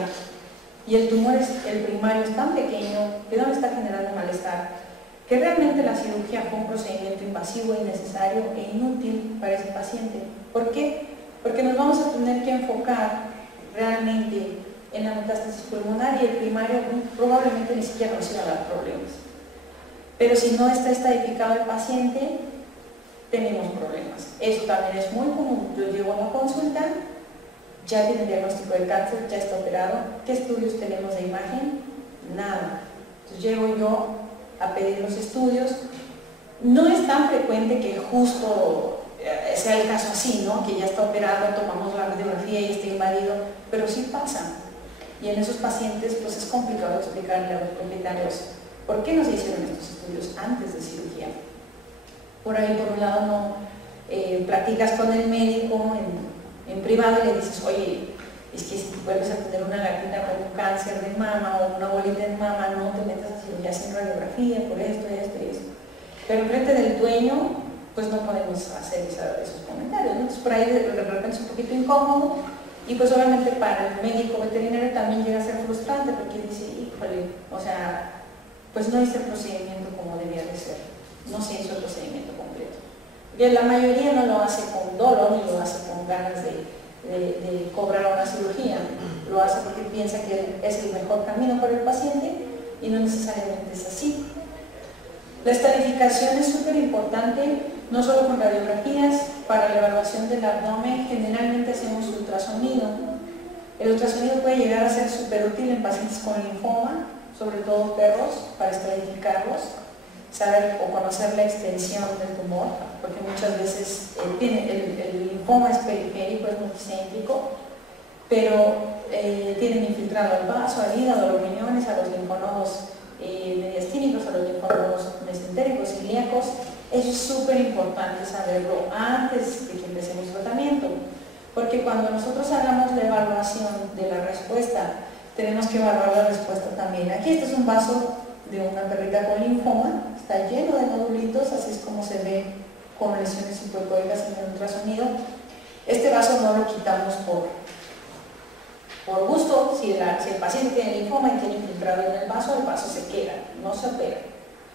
y el tumor, el primario, es tan pequeño que no le está generando malestar, que realmente la cirugía fue un procedimiento invasivo, innecesario e inútil para ese paciente. ¿Por qué? Porque nos vamos a tener que enfocar realmente en la metástasis pulmonar y el primario probablemente ni siquiera nos iba a dar problemas. Pero si no está estadificado el paciente, tenemos problemas. Eso también es muy común. Yo llego a la consulta, ya tiene diagnóstico de cáncer, ya está operado. ¿Qué estudios tenemos de imagen? Nada. Entonces llego yo a pedir los estudios. No es tan frecuente que justo sea el caso así, ¿no? Que ya está operado, tomamos la radiografía y está invadido, pero sí pasa. Y en esos pacientes pues es complicado explicarle a los propietarios por qué no se hicieron estos estudios antes de cirugía. Por ahí, por un lado, no platicas con el médico en privado y le dices, oye, es que si vuelves a tener una gatita con un cáncer de mama o una bolita en mama, no te metas a cirugía sin radiografía por esto, esto y esto. Pero enfrente del dueño, pues no podemos hacer esos comentarios, ¿no? Entonces por ahí de repente es un poquito incómodo y pues obviamente para el médico veterinario también llega a ser frustrante porque dice, híjole, o sea, pues no hice el procedimiento como debía de ser, no se hizo el procedimiento completo. Y la mayoría no lo hace con dolor ni lo hace con ganas de cobrar una cirugía, lo hace porque piensa que es el mejor camino para el paciente y no necesariamente es así. La estadificación es súper importante, no solo con radiografías. Para la evaluación del abdomen generalmente hacemos ultrasonido. El ultrasonido puede llegar a ser súper útil en pacientes con linfoma, sobre todo perros, para estadificarlos, saber o conocer la extensión del tumor, porque muchas veces el linfoma es periférico, es multicéntrico, pero tienen infiltrado al vaso, al hígado, a los riñones, a los linfonodos mediastínicos, a los linfonodos mesentéricos, ilíacos. Eso es súper importante saberlo antes de que empecemos el tratamiento, porque cuando nosotros hagamos la evaluación de la respuesta, tenemos que evaluar la respuesta también. Aquí este es un vaso de una perrita con linfoma, está lleno de nodulitos, así es como se ve con lesiones hipoecoicas en el ultrasonido. Este vaso no lo quitamos por gusto. Si el paciente tiene linfoma y tiene infiltrado en el vaso se queda, no se opera.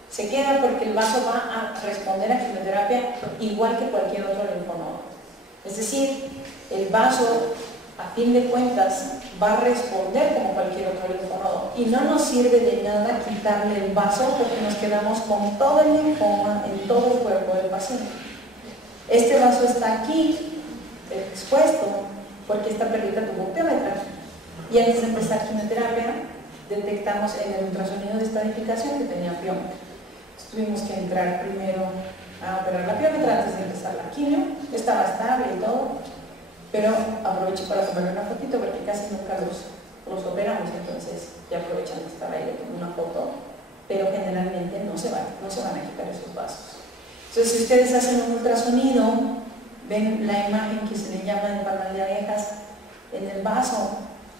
Se queda porque el vaso va a responder a quimioterapia igual que cualquier otro linfonodo. Es decir, el vaso, a fin de cuentas, va a responder como cualquier otro linfonodo. Y no nos sirve de nada quitarle el vaso porque nos quedamos con todo el linfoma en todo el cuerpo del paciente. Este vaso está aquí expuesto porque esta perrita tuvo piómetra. Y antes de empezar quimioterapia, detectamos en el ultrasonido de estadificación que tenía piómetra. Tuvimos que entrar primero a operar la piómetra antes de empezar la quimio. Estaba estable y todo, pero aproveché para tomarle una fotito porque casi nunca los operamos, entonces ya aprovechando que estaba ahí le tomé una foto, pero generalmente no se van a quitar esos vasos. Entonces, si ustedes hacen un ultrasonido, ven la imagen que se le llama de panal de abejas en el vaso,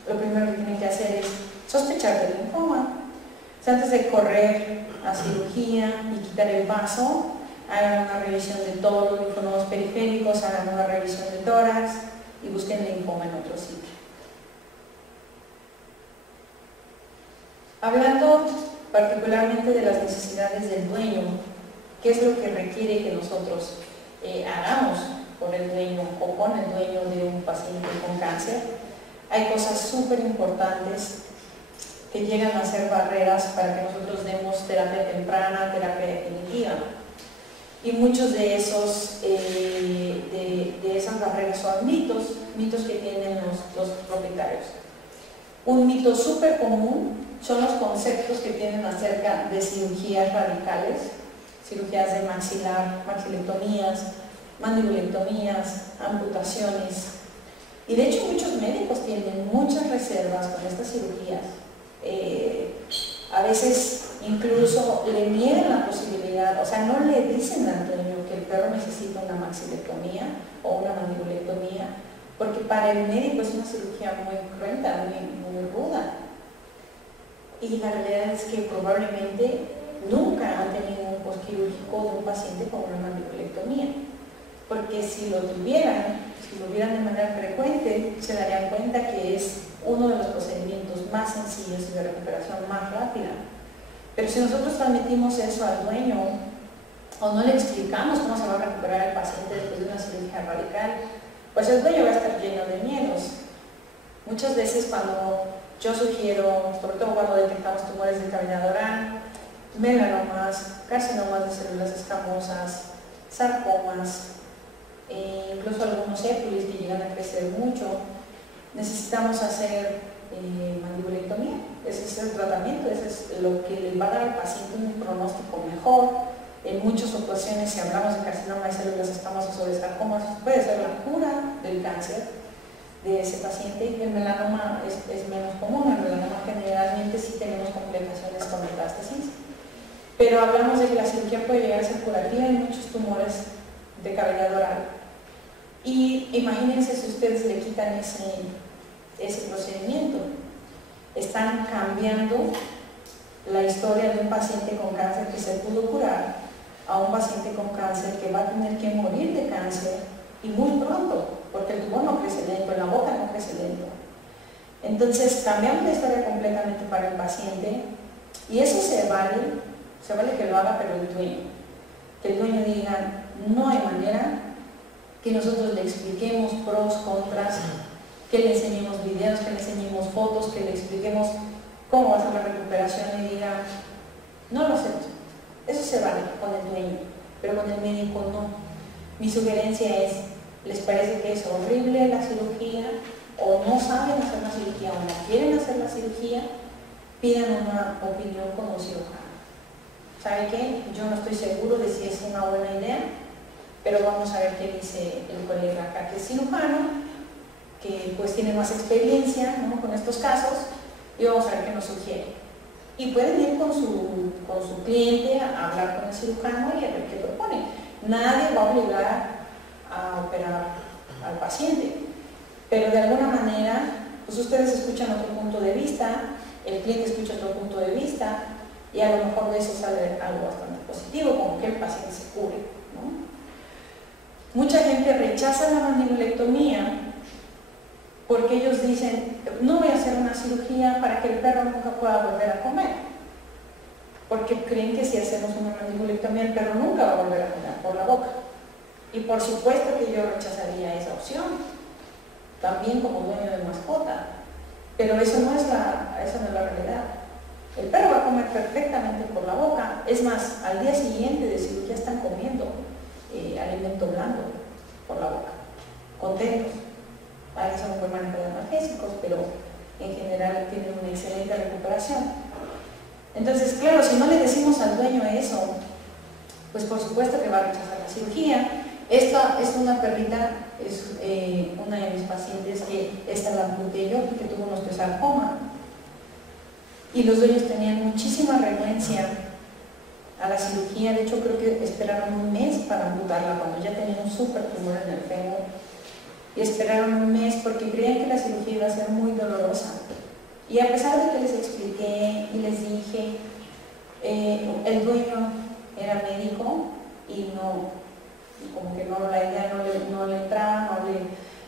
lo primero que tienen que hacer es sospechar del linfoma. O sea, antes de correr a cirugía y quitar el vaso, hagan una revisión de todos los linfonodos periféricos, hagan una revisión de tórax y busquen linfoma en otro sitio. Hablando particularmente de las necesidades del dueño, ¿qué es lo que requiere que nosotros hagamos por el dueño o con el dueño de un paciente con cáncer? Hay cosas súper importantes que llegan a ser barreras para que nosotros demos terapia temprana, terapia definitiva. Y muchos de esos de esas barreras son mitos que tienen los propietarios. Un mito súper común son los conceptos que tienen acerca de cirugías radicales, cirugías de maxilar, maxilectomías, mandibulectomías, amputaciones. Y de hecho muchos médicos tienen muchas reservas con estas cirugías. A veces incluso le niegan la posibilidad, o sea, no le dicen al dueño que el perro necesita una maxilectomía o una mandibulectomía, porque para el médico es una cirugía muy cruenta, muy ruda. Y la realidad es que probablemente nunca han tenido un posquirúrgico de un paciente con una mandibulectomía, porque si lo tuvieran, si lo vieran de manera frecuente, se darían cuenta que es uno de los procedimientos más sencillos y de recuperación más rápida. Pero si nosotros transmitimos eso al dueño o no le explicamos cómo se va a recuperar el paciente después de una cirugía radical, pues el dueño va a estar lleno de miedos. Muchas veces cuando yo sugiero, sobre todo cuando detectamos tumores de cavidad oral, melanomas, carcinomas de células escamosas, sarcomas, incluso algunos épulis que llegan a crecer mucho, necesitamos hacer mandibulectomía. Ese es el tratamiento, ese es lo que le va a dar al paciente un pronóstico mejor. En muchas ocasiones, si hablamos de carcinoma de células escamosas o de sarcomas, puede ser la cura del cáncer de ese paciente, y el melanoma es menos común. El melanoma generalmente sí tenemos complicaciones con metástasis, pero hablamos de que la cirugía puede llegar a ser curativa en muchos tumores de cavidad oral. Y imagínense si ustedes le quitan ese procedimiento, están cambiando la historia de un paciente con cáncer que se pudo curar a un paciente con cáncer que va a tener que morir de cáncer, y muy pronto, porque el tumor no crece lento, en la boca no crece lento. Entonces cambiamos la historia completamente para el paciente, y eso se vale que lo haga, pero el dueño. Que el dueño diga, no hay manera, que nosotros le expliquemos pros, contras, que le enseñemos videos, que le enseñemos fotos, que le expliquemos cómo va a ser la recuperación, y diga, no lo acepto. Eso se vale con el dueño, pero con el médico no. Mi sugerencia es, ¿les parece que es horrible la cirugía, o no saben hacer la cirugía, o no quieren hacer la cirugía? Pidan una opinión con un cirujano. ¿Sabe qué? Yo no estoy seguro de si es una buena idea, pero vamos a ver qué dice el colega acá, que es cirujano, que pues tiene más experiencia, ¿no?, con estos casos, y vamos a ver qué nos sugiere. Y pueden ir con su cliente a hablar con el cirujano y a ver qué propone. Nadie va a obligar a operar al paciente, pero de alguna manera, pues ustedes escuchan otro punto de vista, el cliente escucha otro punto de vista, y a lo mejor de eso sale algo bastante positivo, como que el paciente se cure, ¿no? Mucha gente rechaza la mandibulectomía porque ellos dicen, no voy a hacer una cirugía para que el perro nunca pueda volver a comer, porque creen que si hacemos una mandibulectomía el perro nunca va a volver a comer por la boca. Y por supuesto que yo rechazaría esa opción, también como dueño de mascota, pero eso no es la realidad. El perro va a comer perfectamente por la boca. Es más, al día siguiente de cirugía están comiendo alimento blando por la boca, contentos. Hay que ser un buen manejo de analgésicos, pero en general tienen una excelente recuperación. Entonces, claro, si no le decimos al dueño eso, pues por supuesto que va a rechazar la cirugía. Esta es una perrita, es una de mis pacientes que esta la amputé yo porque tuvo un osteosarcoma. Y los dueños tenían muchísima renuencia a la cirugía. De hecho, creo que esperaron un mes para amputarla cuando ya tenía un súper tumor en el fémur. Y esperaron un mes porque creían que la cirugía iba a ser muy dolorosa. Y a pesar de que les expliqué y les dije, el dueño era médico y como que no, la idea no le entraba,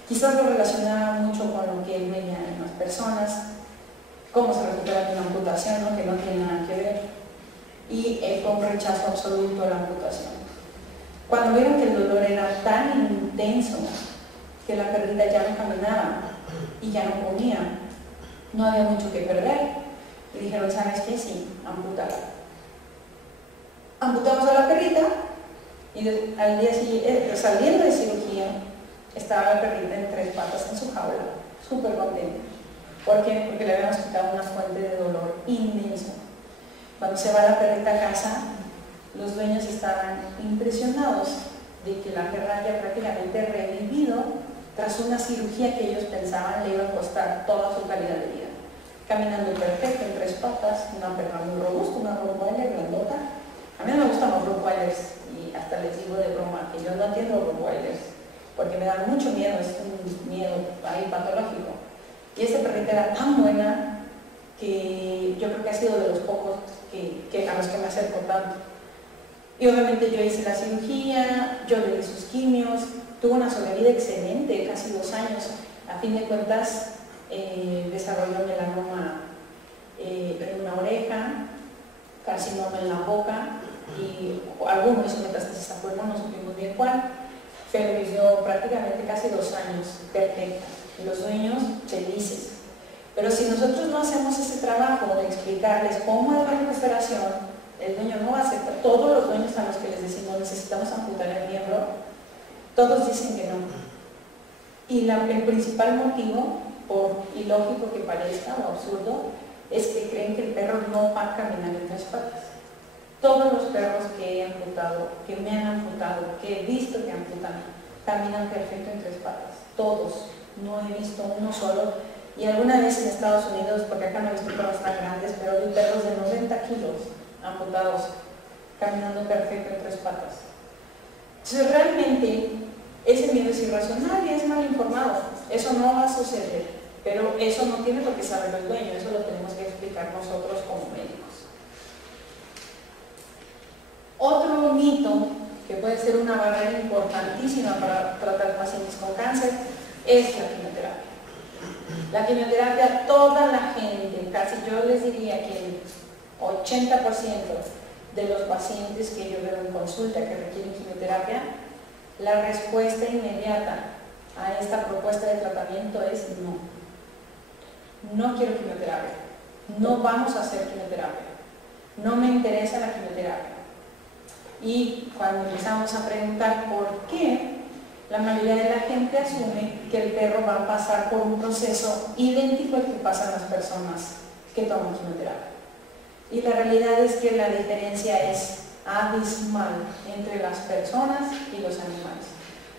quizás lo relacionaba mucho con lo que él veía en las personas, cómo se recupera de una amputación, ¿no?, que no tiene nada que ver. Y fue un rechazo absoluto a la amputación. Cuando vieron que el dolor era tan intenso que la perrita ya no caminaba y ya no comía, no había mucho que perder, y dijeron, ¿sabes qué? Sí, amputarla. Amputamos a la perrita y al día siguiente, saliendo de cirugía, estaba la perrita en 3 patas en su jaula, súper contenta. ¿Por qué? Porque le habíamos quitado una fuente de dolor inmenso. Cuando se va la perrita a casa, los dueños estaban impresionados de que la perra haya prácticamente revivido tras una cirugía que ellos pensaban le iba a costar toda su calidad de vida. Caminando perfecto en 3 patas, una perra muy robusta, una Rottweiler grandota. A mí no me gustan los Rottweilers y hasta les digo de broma que yo no entiendo los Rottweilers porque me dan mucho miedo, es un miedo ahí patológico. Y esta perrita era tan buena que yo creo que ha sido de los pocos a los que me acerco tanto. Y obviamente yo hice la cirugía, yo le di sus quimios, tuvo una sobrevida excelente, casi 2 años. A fin de cuentas, desarrolló melanoma en una oreja, carcinoma en la boca y algunos hizo metástasis a pulmón, no supimos bien cuál, pero vivió prácticamente casi 2 años perfecta. Y los dueños felices. Pero si nosotros no hacemos ese trabajo de explicarles cómo es la recuperación, el dueño no va a aceptar. Todos los dueños a los que les decimos necesitamos amputar el miembro, todos dicen que no. Y el principal motivo, por ilógico que parezca o absurdo, es que creen que el perro no va a caminar en 3 patas. Todos los perros que he amputado, que me han amputado, que he visto que amputan, caminan perfecto en 3 patas. Todos. No he visto uno solo. Y alguna vez en Estados Unidos, porque acá no he visto perros tan grandes, pero vi perros de 90 kilos amputados, caminando perfecto en 3 patas. Entonces realmente ese miedo es irracional y es mal informado. Eso no va a suceder, pero eso no tiene por qué saber el dueño, eso lo tenemos que explicar nosotros como médicos. Otro mito que puede ser una barrera importantísima para tratar pacientes con cáncer es la quimioterapia. La quimioterapia, toda la gente, casi yo les diría que el 80% de los pacientes que yo veo en consulta que requieren quimioterapia, la respuesta inmediata a esta propuesta de tratamiento es no. No quiero quimioterapia, no vamos a hacer quimioterapia, no me interesa la quimioterapia. Y cuando empezamos a preguntar por qué, la mayoría de la gente asume que el perro va a pasar por un proceso idéntico al que pasan las personas que toman quimioterapia. Y la realidad es que la diferencia es abismal entre las personas y los animales.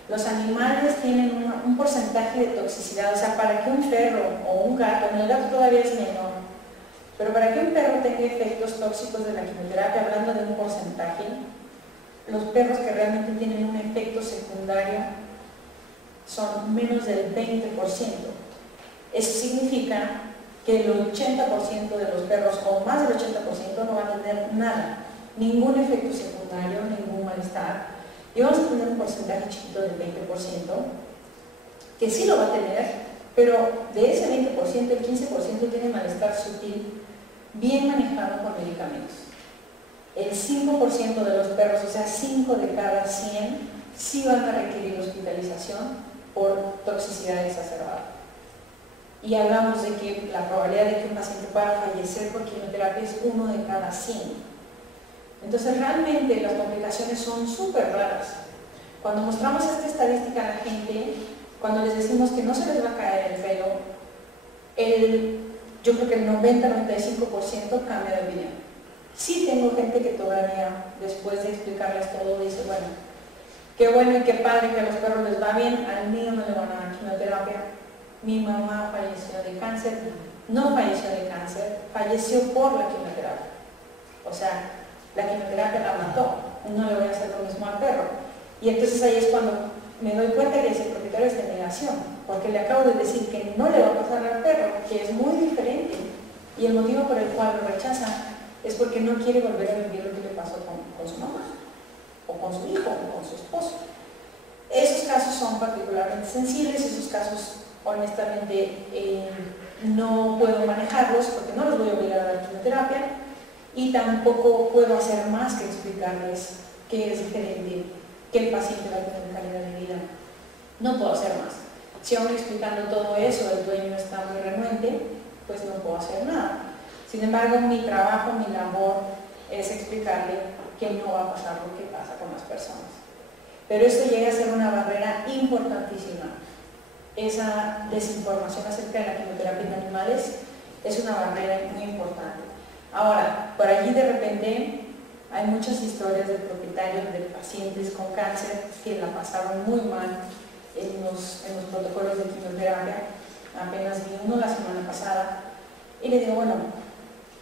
Los animales tienen un porcentaje de toxicidad, o sea, para que un perro o un gato, el gato todavía es menor, pero para que un perro tenga efectos tóxicos de la quimioterapia, hablando de un porcentaje, los perros que realmente tienen un efecto secundario son menos del 20%. Eso significa que el 80% de los perros, o más del 80%, no van a tener nada, ningún efecto secundario, ningún malestar. Y vamos a tener un porcentaje chiquito del 20%, que sí lo va a tener, pero de ese 20%, el 15% tiene malestar sutil, bien manejado con medicamentos. El 5% de los perros, o sea, 5 de cada 100, sí van a requerir hospitalización por toxicidad exacerbada. Y hablamos de que la probabilidad de que un paciente pueda fallecer por quimioterapia es 1 de cada 100. Entonces realmente las complicaciones son súper raras. Cuando mostramos esta estadística a la gente, cuando les decimos que no se les va a caer el pelo, yo creo que el 90-95% cambia de opinión. Sí tengo gente que todavía, después de explicarles todo, dice, bueno, qué bueno y qué padre que a los perros les va bien, al mío no le van a dar quimioterapia. Mi mamá falleció de cáncer, no falleció de cáncer, falleció por la quimioterapia. O sea, la quimioterapia la mató, no le voy a hacer lo mismo al perro. Y entonces ahí es cuando me doy cuenta que ese propietario es de negación, porque le acabo de decir que no le va a pasar al perro, que es muy diferente. Y el motivo por el cual lo rechaza es porque no quiere volver a vivir lo que le pasó con su mamá, o con su hijo, o con su esposo. Esos casos son particularmente sensibles, esos casos honestamente no puedo manejarlos porque no los voy a obligar a dar quimioterapia y tampoco puedo hacer más que explicarles que es diferente, que el paciente va a tener calidad de vida. No puedo hacer más. Si aún explicando todo eso el dueño está muy renuente, pues no puedo hacer nada. Sin embargo, mi trabajo, mi labor es explicarle que no va a pasar lo que pasa con las personas. Pero esto llega a ser una barrera importantísima. Esa desinformación acerca de la quimioterapia en animales es una barrera muy importante. Ahora, por allí de repente hay muchas historias de propietarios de pacientes con cáncer que la pasaron muy mal en los protocolos de quimioterapia. Apenas vi uno la semana pasada y le digo, bueno,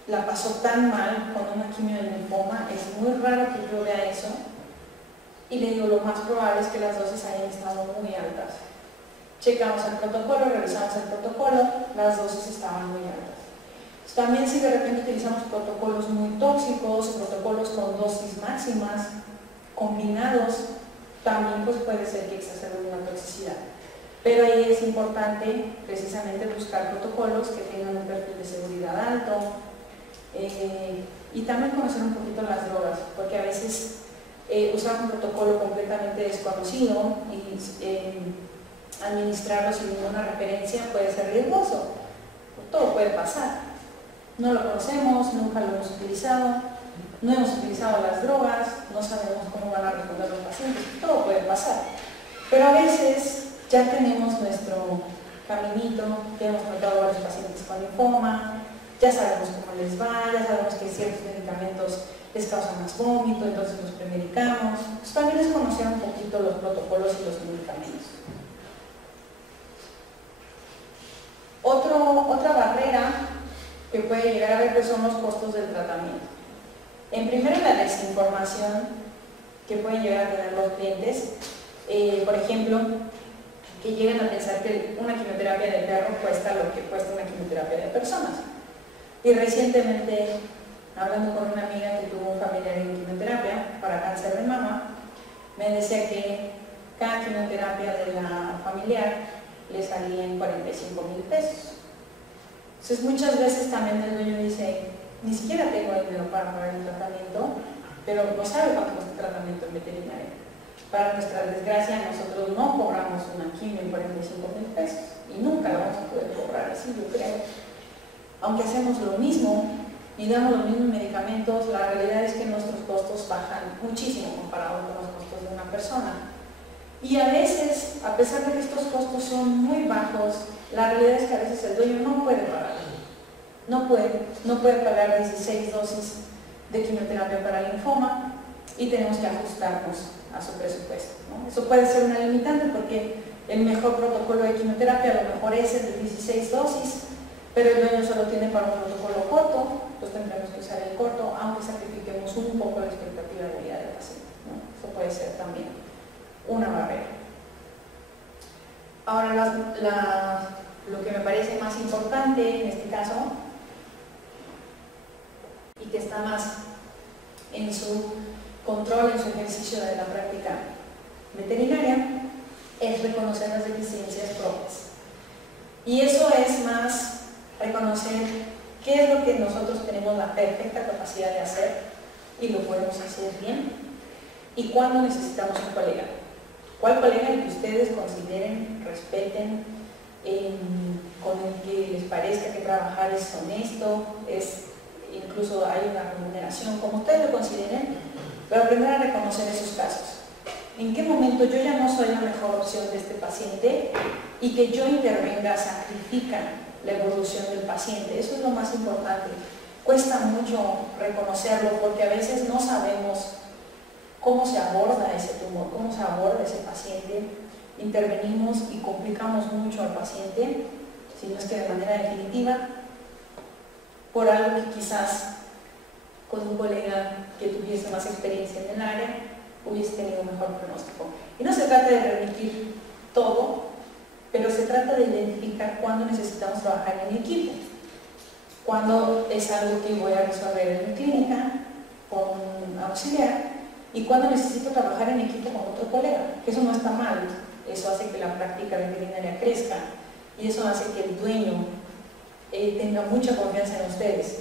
la pasó tan mal con una quimio de linfoma, es muy raro que yo vea eso. Y le digo, lo más probable es que las dosis hayan estado muy altas. Checamos el protocolo, revisamos el protocolo, las dosis estaban muy altas. También si de repente utilizamos protocolos muy tóxicos, protocolos con dosis máximas, combinados, también pues puede ser que exacerben una toxicidad. Pero ahí es importante precisamente buscar protocolos que tengan un perfil de seguridad alto y también conocer un poquito las drogas, porque a veces usar un protocolo completamente desconocido y administrarlo sin ninguna referencia puede ser riesgoso. Todo puede pasar. No lo conocemos, nunca lo hemos utilizado, no hemos utilizado las drogas, no sabemos cómo van a responder los pacientes, todo puede pasar. Pero a veces ya tenemos nuestro caminito, ya hemos tratado a varios pacientes con linfoma, ya sabemos cómo les va, ya sabemos que ciertos medicamentos les causan más vómito, entonces los premedicamos. Pues también es conocer un poquito los protocolos y los medicamentos. Otra barrera que puede llegar a haber pues son los costos del tratamiento. En primero, la desinformación que pueden llegar a tener los clientes. Por ejemplo, que lleguen a pensar que una quimioterapia de perro cuesta lo que cuesta una quimioterapia de personas. Y recientemente, hablando con una amiga que tuvo un familiar en quimioterapia para cáncer de mama, me decía que cada quimioterapia de la familiar le salía en 45,000 pesos. Entonces muchas veces también el dueño dice, ni siquiera tengo dinero para pagar el tratamiento, pero no sabe cuánto cuesta el tratamiento en veterinaria. Para nuestra desgracia, nosotros no cobramos una quimio en 45,000 pesos y nunca la vamos a poder cobrar así, yo creo. Aunque hacemos lo mismo y damos los mismos medicamentos, la realidad es que nuestros costos bajan muchísimo comparado con los costos de una persona. Y a veces, a pesar de que estos costos son muy bajos, la realidad es que a veces el dueño no puede pagar. No puede pagar 16 dosis de quimioterapia para linfoma y tenemos que ajustarnos a su presupuesto, ¿no? Eso puede ser una limitante porque el mejor protocolo de quimioterapia a lo mejor es el de 16 dosis, pero el dueño solo tiene para un protocolo corto, entonces tendremos que usar el corto, aunque sacrifiquemos un poco la expectativa de vida del paciente, ¿no? Eso puede ser también una barrera. Ahora, lo que me parece más importante en este caso, y que está más en su control, en su ejercicio de la práctica veterinaria, es reconocer las deficiencias propias. Y eso es más reconocer qué es lo que nosotros tenemos la perfecta capacidad de hacer y lo podemos hacer bien, y cuándo necesitamos un colega. ¿Cuál colega el que ustedes consideren, respeten, con el que les parezca que trabajar es honesto, incluso hay una remuneración, como ustedes lo consideren, pero aprender a reconocer esos casos? ¿En qué momento yo ya no soy la mejor opción de este paciente y que yo intervenga sacrifica la evolución del paciente? Eso es lo más importante. Cuesta mucho reconocerlo porque a veces no sabemos cómo se aborda ese tumor, cómo se aborda ese paciente. Intervenimos y complicamos mucho al paciente, si no es que de manera definitiva, por algo que quizás con un colega que tuviese más experiencia en el área hubiese tenido un mejor pronóstico. Y no se trata de remitir todo, pero se trata de identificar cuándo necesitamos trabajar en equipo, cuándo es algo que voy a resolver en mi clínica con un auxiliar y cuándo necesito trabajar en equipo con otro colega, que eso no está mal, eso hace que la práctica veterinaria crezca y eso hace que el dueño tenga mucha confianza en ustedes.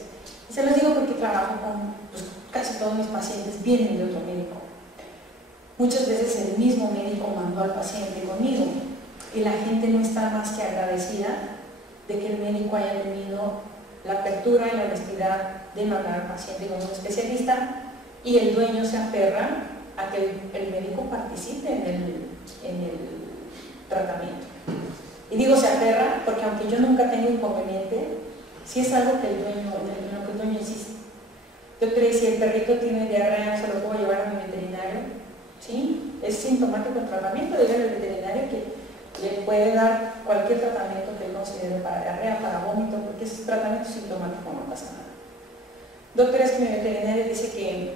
Y se los digo porque trabajo con, pues, casi todos mis pacientes vienen de otro médico. Muchas veces el mismo médico mandó al paciente conmigo y la gente no está más que agradecida de que el médico haya tenido la apertura y la honestidad de mandar al paciente con un especialista, y el dueño se aferra a que el médico participe en el tratamiento. Y digo se aferra porque aunque yo nunca tengo inconveniente, si es algo que en lo que el dueño insiste. Yo creo que si el perrito tiene diarrea, se lo puedo llevar a mi veterinario. ¿Sí? Es sintomático el tratamiento, dígale al veterinario que le puede dar cualquier tratamiento que él considere para diarrea, para vómito, porque ese tratamiento sintomático no pasa nada. Doctores, que mi veterinario dice que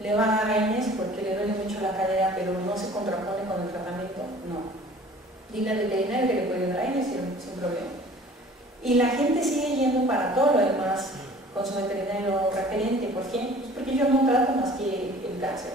le va a dar AINES porque le duele mucho la cadera, pero no se contrapone con el tratamiento. No. Dile al veterinario que le puede dar AINES sin problema. Y la gente sigue yendo para todo lo demás con su veterinario referente. ¿Por qué? Pues porque yo no trato más que el cáncer.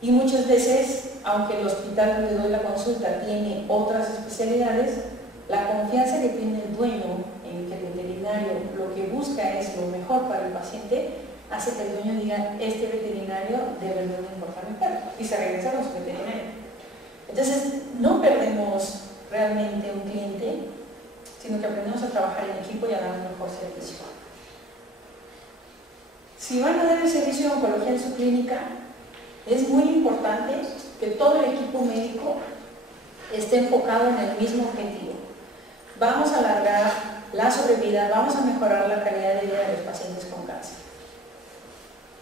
Y muchas veces, aunque el hospital donde doy la consulta tiene otras especialidades, la confianza que tiene el dueño en que el veterinario lo que busca es lo mejor para el paciente, hace que el dueño diga, este veterinario debe de importar mi perro, y se regresa a su veterinario. Entonces, no perdemos realmente un cliente, sino que aprendemos a trabajar en equipo y a dar un mejor servicio. Si van a dar el servicio de oncología en su clínica, es muy importante que todo el equipo médico esté enfocado en el mismo objetivo. Vamos a alargar la sobrevida, vamos a mejorar la calidad de vida de los pacientes con cáncer.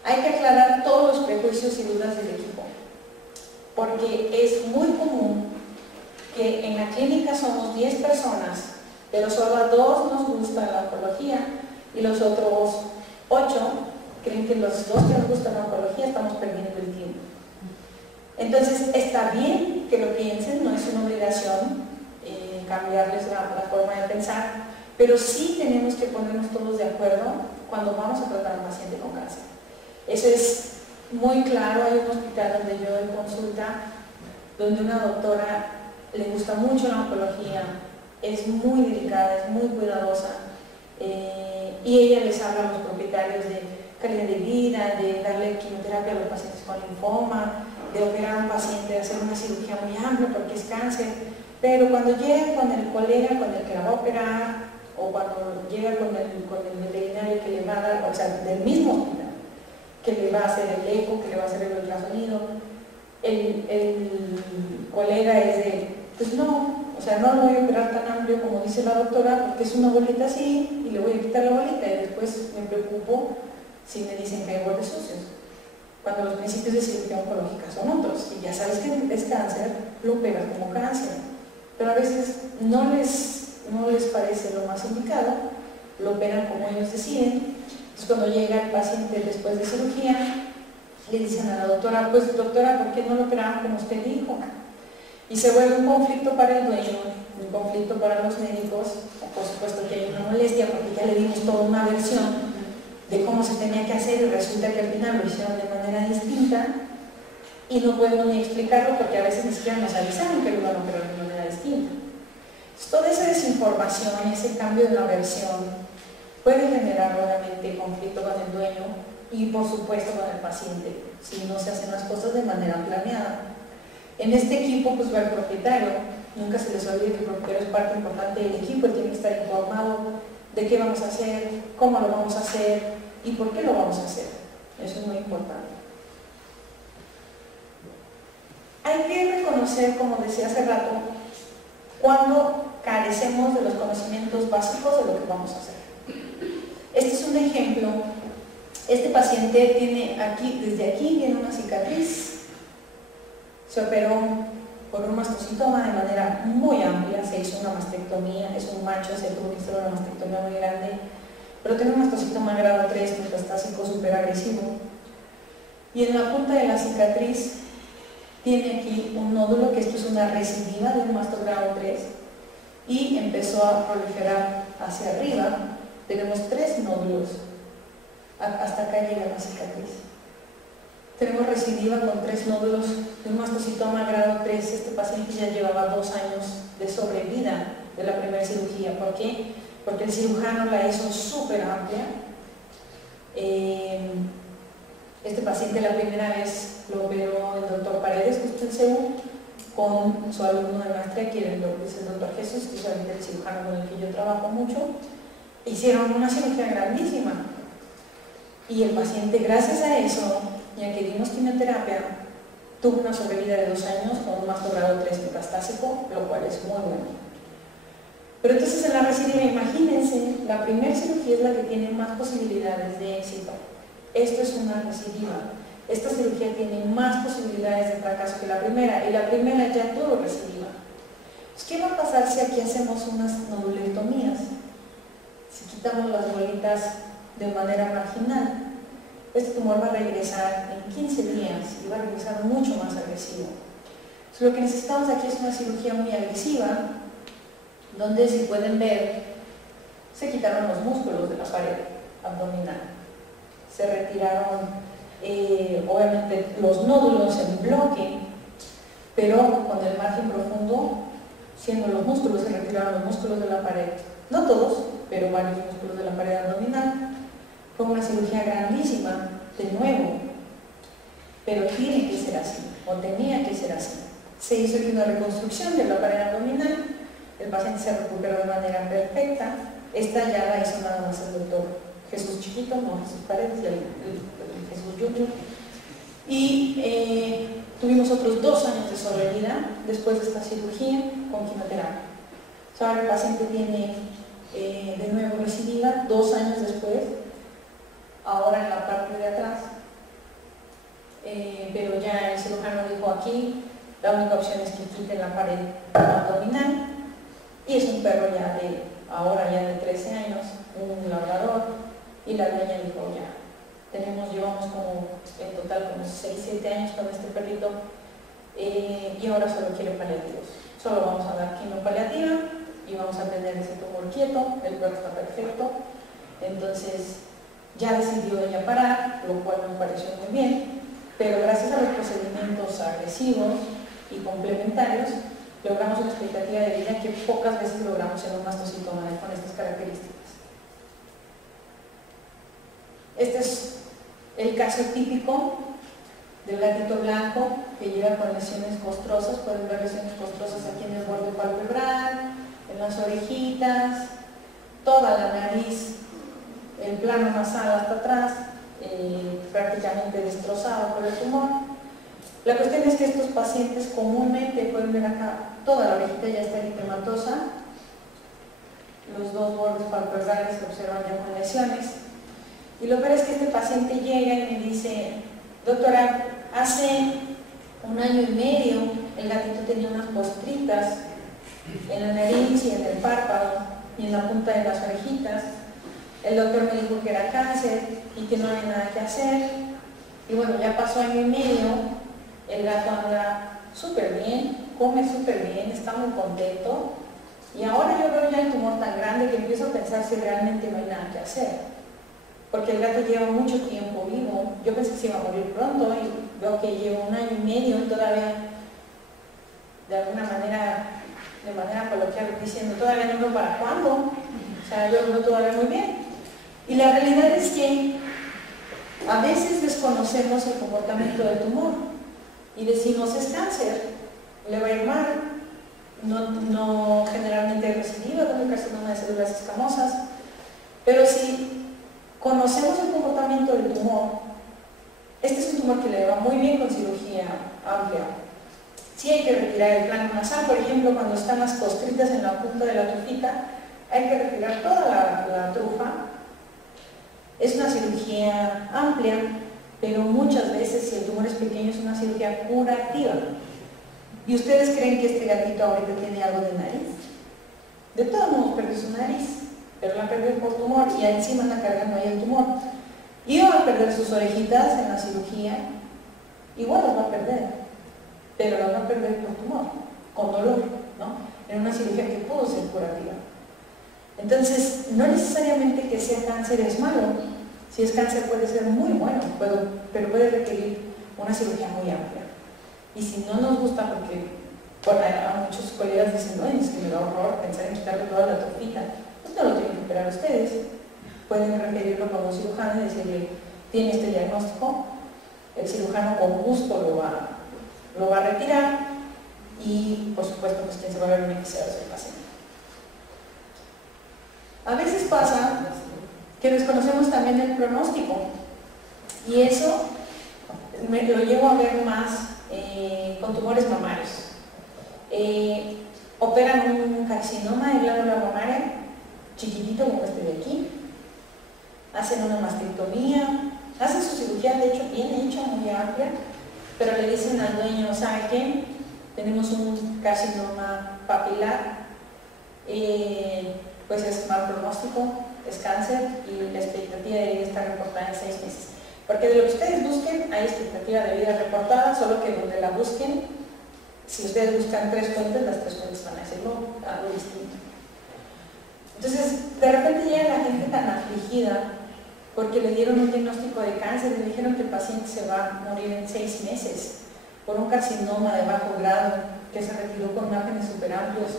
Hay que aclarar todos los prejuicios y dudas del equipo, porque es muy común que en la clínica somos 10 personas, pero solo a 2 nos gusta la oncología y los otros 8 creen que los 2 que nos gusta la oncología estamos perdiendo el tiempo. Entonces está bien que lo piensen, no es una obligación cambiarles la forma de pensar, pero sí tenemos que ponernos todos de acuerdo cuando vamos a tratar a un paciente con cáncer. Eso es muy claro. Hay un hospital donde yo doy consulta, donde una doctora le gusta mucho la oncología, es muy delicada, es muy cuidadosa, y ella les habla a los propietarios de calidad de vida, de darle quimioterapia a los pacientes con linfoma, de operar a un paciente, de hacer una cirugía muy amplia porque es cáncer, pero cuando llega con el colega con el que la va a operar, o cuando llega con el veterinario que le va a dar, o sea, del mismo hospital, que le va a hacer el eco, que le va a hacer el ultrasonido, el colega es de, pues no, o sea, no lo voy a operar tan amplio como dice la doctora, porque es una bolita así, y le voy a quitar la bolita, y después me preocupo si me dicen que hay bordes sucios, cuando los principios de cirugía oncológica son otros, y ya sabes que es cáncer, lo operas como cáncer, pero a veces no les parece lo más indicado, lo operan como ellos deciden. Entonces cuando llega el paciente después de cirugía, le dicen a la doctora, pues doctora, ¿por qué no lo operaron como usted dijo? Y se vuelve un conflicto para el dueño, un conflicto para los médicos, por supuesto que hay una molestia porque ya le dimos toda una versión de cómo se tenía que hacer y resulta que al final lo hicieron de manera distinta y no podemos ni explicarlo porque a veces ni siquiera nos avisaron que lo iban a operar de manera distinta. Entonces, toda esa desinformación y ese cambio de la versión puede generar obviamente conflicto con el dueño y por supuesto con el paciente si no se hacen las cosas de manera planeada. En este equipo pues va el propietario, nunca se les olvide que el propietario es parte importante del equipo, él tiene que estar informado de qué vamos a hacer, cómo lo vamos a hacer y por qué lo vamos a hacer. Eso es muy importante. Hay que reconocer, como decía hace rato, cuando carecemos de los conocimientos básicos de lo que vamos a hacer. Este es un ejemplo. Este paciente tiene aquí, desde aquí viene una cicatriz. Se operó por un mastocitoma de manera muy amplia, se hizo una mastectomía, es un macho, se tuvo que hacer una mastectomía muy grande, pero tiene un mastocitoma grado 3, metastásico súper agresivo. Y en la punta de la cicatriz tiene aquí un nódulo, que esto es una recidiva de un masto grado 3, y empezó a proliferar hacia arriba. Tenemos 3 nódulos, hasta acá llega la cicatriz. Tenemos recidiva con 3 nódulos de un mastocitoma grado 3. Este paciente ya llevaba 2 años de sobrevida de la primera cirugía. ¿Por qué? Porque el cirujano la hizo súper amplia. Este paciente la primera vez lo operó el doctor Paredes, justo en Seúl, con su alumno de maestría, que es el doctor Jesús, que es el cirujano con el que yo trabajo mucho. Hicieron una cirugía grandísima. Y el paciente, gracias a eso, ya que dimos quimioterapia, tuvo una sobrevida de 2 años con un masto grado 3 metastásico, lo cual es muy bueno. Pero entonces en la recidiva, imagínense, la primera cirugía es la que tiene más posibilidades de éxito. Esto es una recidiva. Esta cirugía tiene más posibilidades de fracaso que la primera, y la primera ya tuvo recidiva. Pues, ¿qué va a pasar si aquí hacemos unas nodulectomías? Si quitamos las bolitas de manera marginal, este tumor va a regresar en 15 días y va a regresar mucho más agresivo. Entonces, lo que necesitamos aquí es una cirugía muy agresiva, donde, si pueden ver, se quitaron los músculos de la pared abdominal, se retiraron obviamente los nódulos en bloque, pero con el margen profundo, siendo los músculos, se retiraron los músculos de la pared, no todos, pero varios músculos de la pared abdominal. Fue una cirugía grandísima, de nuevo, pero tiene que ser así, o tenía que ser así. Se hizo una reconstrucción de la pared abdominal, el paciente se recuperó de manera perfecta. Esta ya la hizo nada más el doctor Jesús Chiquito, no Jesús Paredes, y el Jesús Junior. Y tuvimos otros 2 años de sobrevida después de esta cirugía con quimioterapia. O sea, el paciente tiene de nuevo recidiva 2 años después, ahora en la parte de atrás. Pero ya el cirujano dijo aquí, la única opción es que quiten la pared abdominal, y es un perro ya ahora ya de 13 años, un labrador, y la dueña dijo ya, llevamos como en total como 6-7 años con este perrito, y ahora solo quiere paliativos. Solo vamos a dar quimio paliativa y vamos a tener ese tumor quieto, el perro está perfecto. Entonces ya decidió ella parar, lo cual me pareció muy bien, pero gracias a los procedimientos agresivos y complementarios logramos una expectativa de vida que pocas veces logramos en un mastocitoma con estas características. Este es el caso típico del gatito blanco que llega con lesiones costrosas. Pueden ver lesiones costrosas aquí en el borde palpebral, en las orejitas, toda la nariz, el plano nasal hasta atrás, prácticamente destrozado por el tumor. La cuestión es que estos pacientes comúnmente, pueden ver acá, toda la orejita ya está eritematosa, los 2 bordes palpebrales se observan ya con lesiones. Y lo peor es que este paciente llega y me dice, doctora, hace 1 año y medio el gatito tenía unas postritas en la nariz y en el párpado y en la punta de las orejitas. El doctor me dijo que era cáncer y que no había nada que hacer. Y bueno, ya pasó 1 año y medio, el gato anda súper bien, come súper bien, está muy contento. Y ahora yo veo ya el tumor tan grande que empiezo a pensar si realmente no hay nada que hacer. Porque el gato lleva mucho tiempo vivo. Yo pensé que se iba a morir pronto y veo que lleva 1 año y medio y todavía, de alguna manera, de manera coloquial, diciendo, todavía no veo para cuándo. O sea, yo lo veo todavía muy bien. Y la realidad es que a veces desconocemos el comportamiento del tumor y decimos, es cáncer, le va a ir mal, no generalmente es recidiva, tiene carcinoma de células escamosas, pero si conocemos el comportamiento del tumor, este es un tumor que le va muy bien con cirugía amplia. Sí hay que retirar el plano nasal, por ejemplo, cuando están las costritas en la punta de la trufita, hay que retirar toda la trufa. Es una cirugía amplia, pero muchas veces, si el tumor es pequeño, es una cirugía curativa. ¿Y ustedes creen que este gatito ahorita tiene algo de nariz? De todos modos perdió su nariz, pero la perdió por tumor y encima está cargando ahí el tumor. Iba a perder sus orejitas en la cirugía, igual las va a perder, pero las va a perder por tumor, con dolor, ¿no? En una cirugía que pudo ser curativa. Entonces, no necesariamente que sea cáncer es malo. Si es cáncer puede ser muy bueno, pero puede requerir una cirugía muy amplia. Y si no nos gusta, porque a muchos colegas dicen, no, es que me da horror pensar en quitarle toda la trofita, pues no lo tienen que operar ustedes. Pueden referirlo con un cirujano y decirle, tiene este diagnóstico, el cirujano con gusto lo va a retirar y, por supuesto, pues quien se va a ver beneficiado es el paciente. A veces pasa que desconocemos también el pronóstico y eso lo llevo a ver más con tumores mamarios. Operan un carcinoma de glándula mamaria chiquitito como este de aquí, hacen una mastectomía, hacen su cirugía de hecho bien hecha, muy amplia, pero le dicen al dueño, ¿sabe qué? Tenemos un carcinoma papilar, pues es mal pronóstico, es cáncer y la expectativa de vida está reportada en 6 meses. Porque de lo que ustedes busquen hay expectativa de vida reportada, solo que donde la busquen, si ustedes buscan 3 fuentes, las 3 fuentes van a ser algo distinto. Entonces, de repente llega la gente tan afligida porque le dieron un diagnóstico de cáncer, le dijeron que el paciente se va a morir en 6 meses por un carcinoma de bajo grado que se retiró con márgenes superamplios.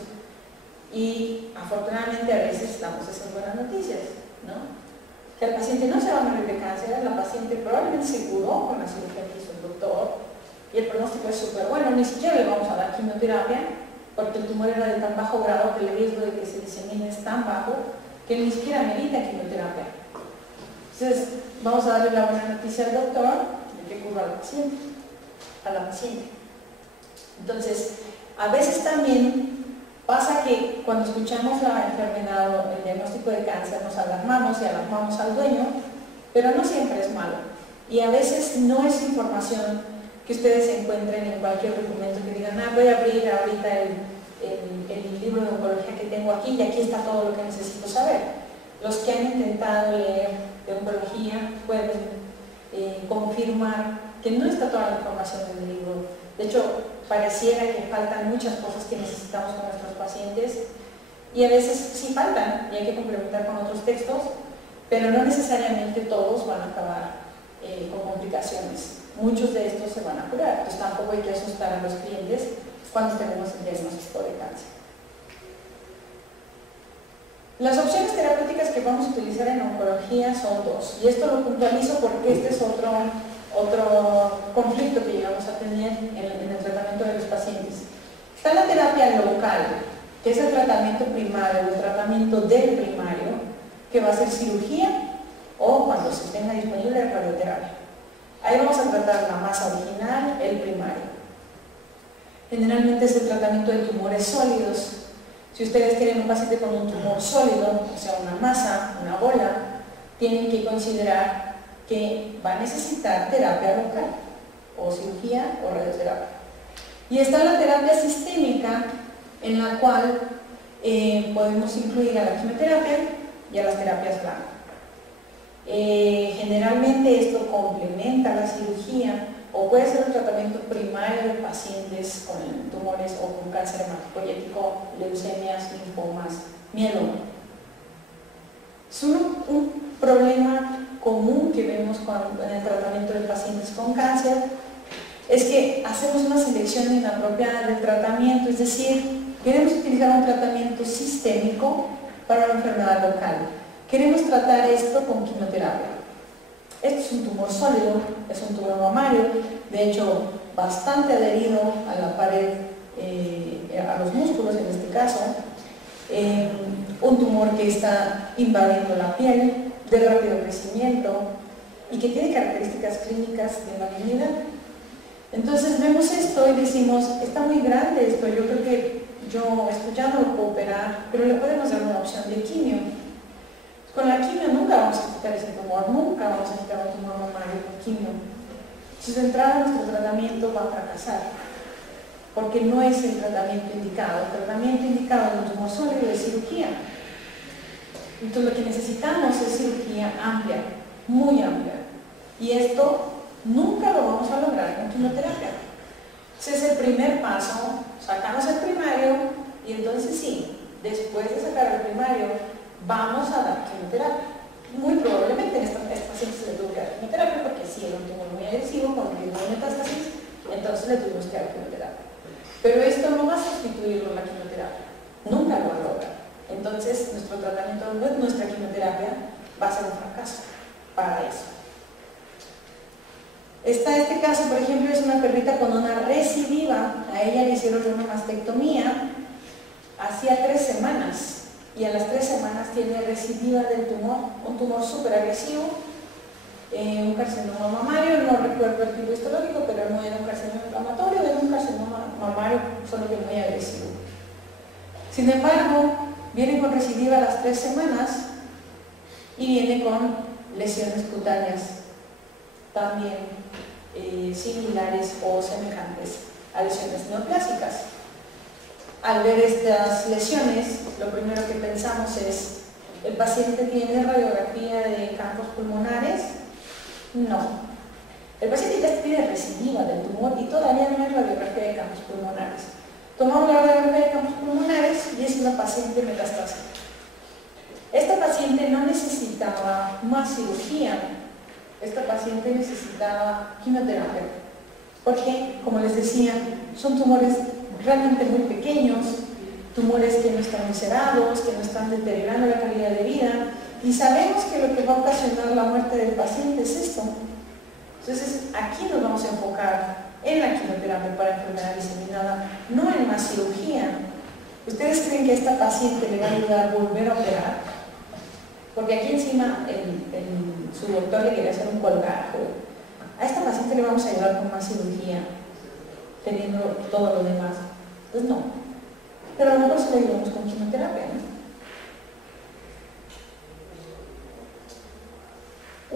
Y afortunadamente a veces damos esas buenas noticias, ¿no? Que el paciente no se va a morir de cáncer, la paciente probablemente se curó con la cirugía que hizo el doctor y el pronóstico es súper bueno, ni siquiera le vamos a dar quimioterapia porque el tumor era de tan bajo grado que el riesgo de que se disemine es tan bajo que ni siquiera merita quimioterapia. Entonces, vamos a darle la buena noticia al doctor de que curó al paciente, a la paciente. Entonces, a veces también pasa que cuando escuchamos la enfermedad o el diagnóstico de cáncer nos alarmamos y alarmamos al dueño, pero no siempre es malo. Y a veces no es información que ustedes encuentren en cualquier documento que digan, voy a abrir ahorita el libro de oncología que tengo aquí y aquí está todo lo que necesito saber. Los que han intentado leer de oncología pueden confirmar que no está toda la información en el libro. De hecho, pareciera que faltan muchas cosas que necesitamos con nuestros pacientes y a veces sí faltan y hay que complementar con otros textos, pero no necesariamente todos van a acabar con complicaciones. Muchos de estos se van a curar, entonces tampoco hay que asustar a los clientes cuando tenemos el diagnóstico de cáncer. Las opciones terapéuticas que vamos a utilizar en oncología son 2, y esto lo puntualizo porque este es otro conflicto que llegamos a tener en el tratamiento de los pacientes. Está la terapia local, que es el tratamiento primario, el tratamiento del primario, que va a ser cirugía o cuando se tenga disponible radioterapia. Ahí vamos a tratar la masa original, el primario. Generalmente es el tratamiento de tumores sólidos. Si ustedes tienen un paciente con un tumor sólido, o sea, una masa, una bola, tienen que considerar que va a necesitar terapia local, o cirugía o radioterapia. Y está la terapia sistémica, en la cual podemos incluir a la quimioterapia y a las terapias blanco. Generalmente esto complementa la cirugía o puede ser un tratamiento primario de pacientes con tumores o con cáncer hematopoyético, leucemias, linfomas, mieloma. Es un problema común que vemos en el tratamiento de pacientes con cáncer, es que hacemos una selección inapropiada del tratamiento, es decir, queremos utilizar un tratamiento sistémico para una enfermedad local. Queremos tratar esto con quimioterapia. Esto es un tumor sólido, es un tumor mamario, de hecho bastante adherido a la pared, a los músculos en este caso, un tumor que está invadiendo la piel, de rápido crecimiento y que tiene características clínicas de malignidad. Entonces vemos esto y decimos, está muy grande esto, yo creo que esto ya no lo puedo operar, pero le podemos dar una opción de quimio. Con la quimio nunca vamos a quitar ese tumor, nunca vamos a quitar un tumor mamario con quimio. Entonces, de entrada nuestro tratamiento va a fracasar, porque no es el tratamiento indicado. El tratamiento indicado en un tumor sólido es cirugía. Entonces, lo que necesitamos es cirugía amplia, muy amplia. Y esto nunca lo vamos a lograr con quimioterapia. Ese es el primer paso, sacamos el primario y entonces sí, después de sacar el primario, vamos a dar quimioterapia. Muy probablemente en esta paciente se le tuvo que dar quimioterapia porque sí era un tumor muy agresivo, con riesgo de metástasis, entonces le tuvimos que dar quimioterapia. Pero esto no va a sustituirlo la quimioterapia, nunca lo va a lograr. Entonces nuestro tratamiento, nuestra quimioterapia va a ser un fracaso para eso. Está este caso, por ejemplo, es una perrita con una recidiva, a ella le hicieron una mastectomía hacía 3 semanas. Y a las 3 semanas tiene recidiva del tumor, un tumor súper agresivo, un carcinoma mamario, no recuerdo el tipo histológico, pero no era un carcinoma inflamatorio, era un carcinoma mamario, solo que muy agresivo. Sin embargo, viene con recidiva a las 3 semanas y viene con lesiones cutáneas, también similares o semejantes a lesiones neoplásicas. Al ver estas lesiones, lo primero que pensamos es, ¿el paciente tiene radiografía de campos pulmonares? No. El paciente ya tiene recidiva del tumor y todavía no hay radiografía de campos pulmonares. Tomamos la radiografía de campos pulmonares y es una paciente metastásica. necesitaba más cirugía. Esta paciente necesitaba quimioterapia, porque, como les decía, son tumores realmente muy pequeños, tumores que no están ulcerados, que no están deteriorando la calidad de vida, y sabemos que lo que va a ocasionar la muerte del paciente es esto. Entonces, aquí nos vamos a enfocar en la quimioterapia para enfermedad diseminada, no en más cirugía. ¿Ustedes creen que a esta paciente le va a ayudar a volver a operar? Porque aquí encima su doctor le quería hacer un colgajo. A esta paciente le vamos a ayudar con más cirugía, teniendo todo lo demás. Pues no. Pero a lo mejor se le ayudamos con quimioterapia, ¿no?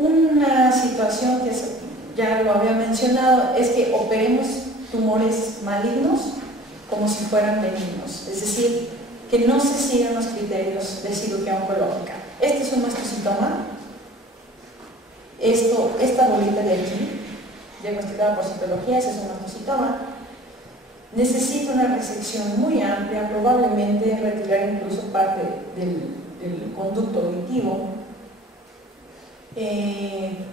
Una situación que ya lo había mencionado es que operemos tumores malignos como si fueran benignos, es decir, que no se sigan los criterios de cirugía oncológica. Este es un mastocitoma, esta bolita de aquí, diagnosticada por citología, ese es un mastocitoma, necesita una resección muy amplia, probablemente retirar incluso parte del conducto auditivo,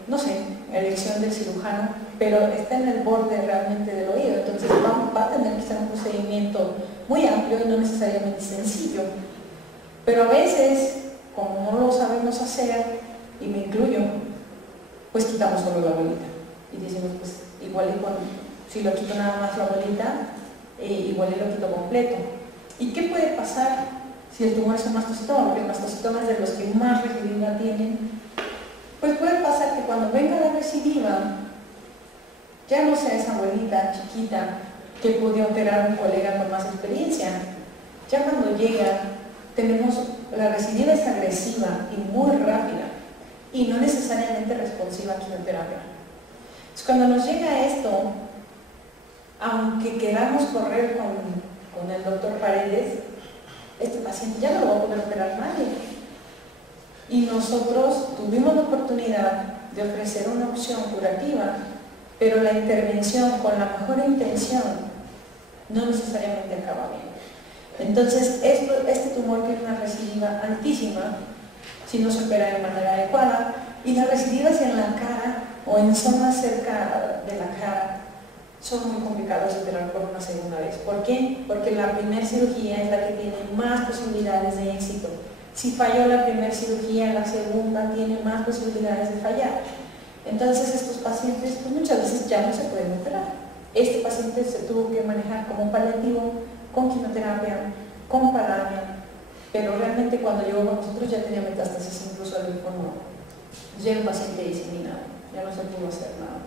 no sé, elección del cirujano, pero está en el borde realmente del oído, entonces va a tener que ser un procedimiento muy amplio y no necesariamente sencillo. Pero a veces, como no lo sabemos hacer, y me incluyo, pues quitamos solo la bolita y decimos, pues igual si lo quito nada más la bolita, igual lo quito completo. ¿Y qué puede pasar si el tumor es un mastocitoma? Porque el mastocitoma es de los que más recidiva tienen. Pues puede pasar que cuando venga la recidiva, ya no sea esa bolita chiquita que puede operar un colega con más experiencia. Ya cuando llega, la recidiva es agresiva y muy rápida y no necesariamente responsiva a quimioterapia. Entonces, cuando nos llega esto, aunque queramos correr con el doctor Paredes, este paciente ya no lo va a poder operar nadie. Y nosotros tuvimos la oportunidad de ofrecer una opción curativa, pero la intervención con la mejor intención no necesariamente acaba bien. Entonces, este tumor tiene una recidiva altísima si no se opera de manera adecuada, y las recidivas en la cara o en zonas cerca de la cara son muy complicadas de operar por una segunda vez. ¿Por qué? Porque la primera cirugía es la que tiene más posibilidades de éxito. Si falló la primera cirugía, la segunda tiene más posibilidades de fallar. Entonces estos pacientes pues muchas veces ya no se pueden operar. Este paciente se tuvo que manejar como paliativo, con quimioterapia, con palamia, pero realmente cuando llegó con nosotros ya tenía metástasis incluso al linfoma. Ya era un paciente diseminado, ya no se pudo hacer nada.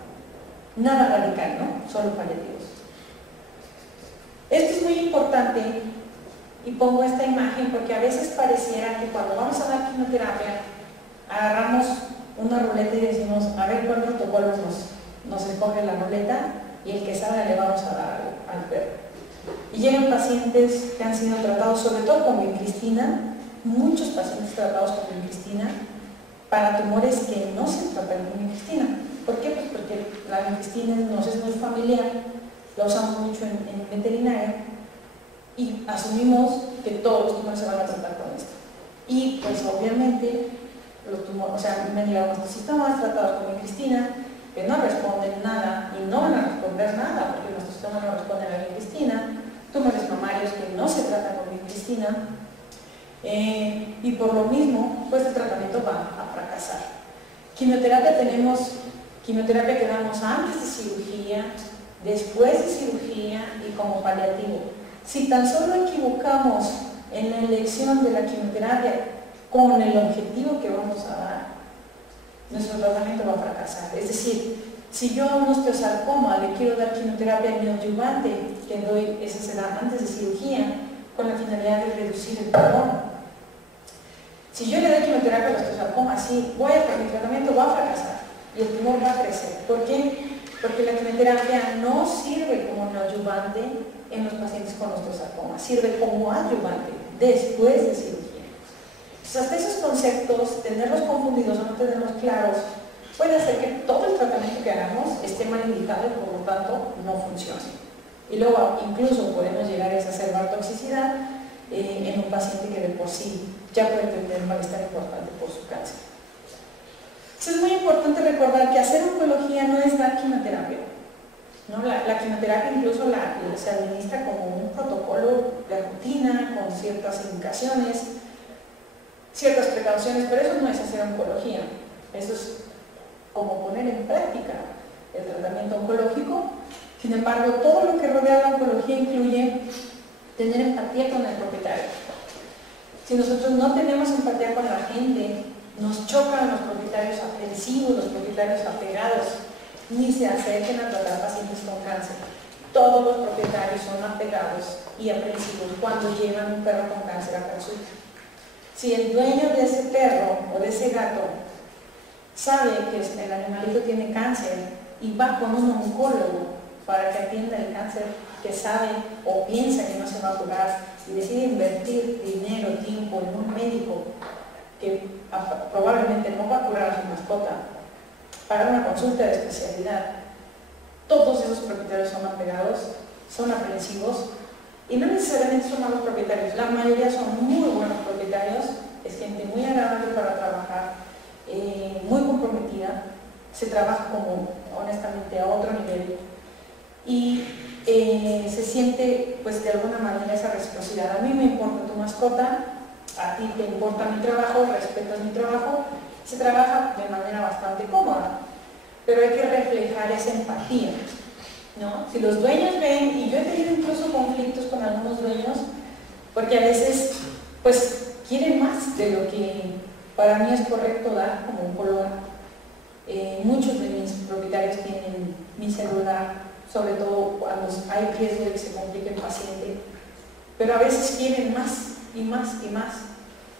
Nada radical, ¿no? Solo paliativos. Esto es muy importante. Y pongo esta imagen porque a veces pareciera que cuando vamos a dar quimioterapia agarramos una ruleta y decimos, a ver cuál protocolo nos escoge la ruleta y el que salga le vamos a dar al perro. Y llegan pacientes que han sido tratados sobre todo con vincristina, muchos pacientes tratados con vincristina para tumores que no se tratan con vincristina. ¿Por qué? Pues porque la vincristina nos es muy familiar, la usamos mucho en veterinaria, y asumimos que todos los tumores se van a tratar con esto. Y pues obviamente los tumores, o sea, me han llegado mastocistomas tratados con vincristina que no responden nada y no van a responder nada porque el mastocitoma no responde a la vincristina, tumores mamarios que no se tratan con vincristina, y por lo mismo pues el tratamiento va a fracasar. Quimioterapia que damos antes de cirugía, después de cirugía y como paliativo. Si tan solo equivocamos en la elección de la quimioterapia con el objetivo que vamos a dar, nuestro tratamiento va a fracasar. Es decir, si yo a un osteosarcoma le quiero dar quimioterapia neoadyuvante, que doy, esa se da antes de cirugía, con la finalidad de reducir el tumor. Si yo le doy quimioterapia al osteosarcoma, sí, mi tratamiento va a fracasar y el tumor va a crecer. ¿Por qué? Porque la quimioterapia no sirve como neoadyuvante en los pacientes con osteosarcoma, sirve como adyuvante después de cirugía. Entonces, hasta esos conceptos, tenerlos confundidos o no tenerlos claros, puede hacer que todo el tratamiento que hagamos esté mal indicado y por lo tanto no funcione. Y luego incluso podemos llegar a exacerbar toxicidad en un paciente que de por sí ya puede tener malestar importante por su cáncer. Entonces es muy importante recordar que hacer oncología no es dar quimioterapia, ¿no? La quimioterapia incluso se administra como un protocolo de rutina, con ciertas indicaciones, ciertas precauciones, pero eso no es hacer oncología. Eso es como poner en práctica el tratamiento oncológico. Sin embargo, todo lo que rodea la oncología incluye tener empatía con el propietario. Si nosotros no tenemos empatía con la gente, nos chocan los propietarios aprensivos, los propietarios apegados, ni se acerquen a tratar pacientes con cáncer. Todos los propietarios son apegados y aprensivos cuando llevan un perro con cáncer a consulta. Si el dueño de ese perro o de ese gato sabe que el animalito tiene cáncer y va con un oncólogo para que atienda el cáncer que sabe o piensa que no se va a curar y decide invertir dinero, tiempo en un médico que probablemente no va a curar a su mascota, pagar una consulta de especialidad, todos esos propietarios son apegados, son aprensivos y no necesariamente son malos propietarios, la mayoría son muy buenos propietarios, es gente muy agradable para trabajar, muy comprometida, se trabaja como honestamente a otro nivel y se siente pues de alguna manera esa reciprocidad. A mí me importa tu mascota, a ti te importa mi trabajo, respetas mi trabajo, se trabaja de manera bastante cómoda, pero hay que reflejar esa empatía, ¿no? Si los dueños ven, y yo he tenido incluso conflictos con algunos dueños, porque a veces pues quieren más de lo que para mí es correcto dar como un color. Muchos de mis propietarios tienen mi celular, sobre todo cuando hay riesgo de que se complique el paciente, pero a veces quieren más y más y más,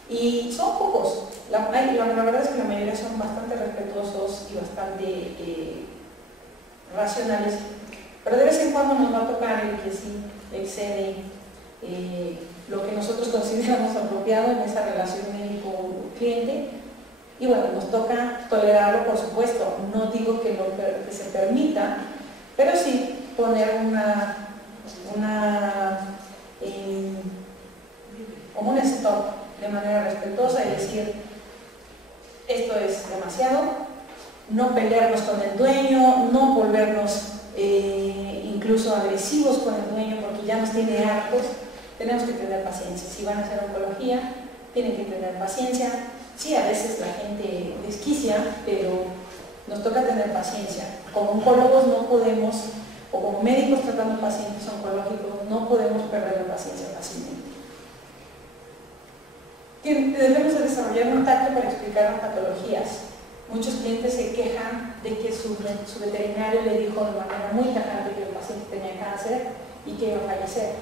y son pocos. La verdad es que la mayoría son bastante respetuosos y bastante racionales, pero de vez en cuando nos va a tocar el que sí excede lo que nosotros consideramos apropiado en esa relación médico-cliente, y bueno, nos toca tolerarlo, por supuesto. No digo que se permita, pero sí poner como un stop de manera respetuosa y decir, esto es demasiado, no pelearnos con el dueño, no volvernos incluso agresivos con el dueño porque ya nos tiene hartos. Tenemos que tener paciencia. Si van a hacer oncología, tienen que tener paciencia. Sí, a veces la gente desquicia, pero nos toca tener paciencia. Como oncólogos no podemos, o como médicos tratando pacientes oncológicos, no podemos perder la paciencia fácilmente. Debemos de desarrollar un tacto para explicar las patologías. Muchos clientes se quejan de que su veterinario le dijo de manera muy tajante que el paciente tenía cáncer y que iba a fallecer.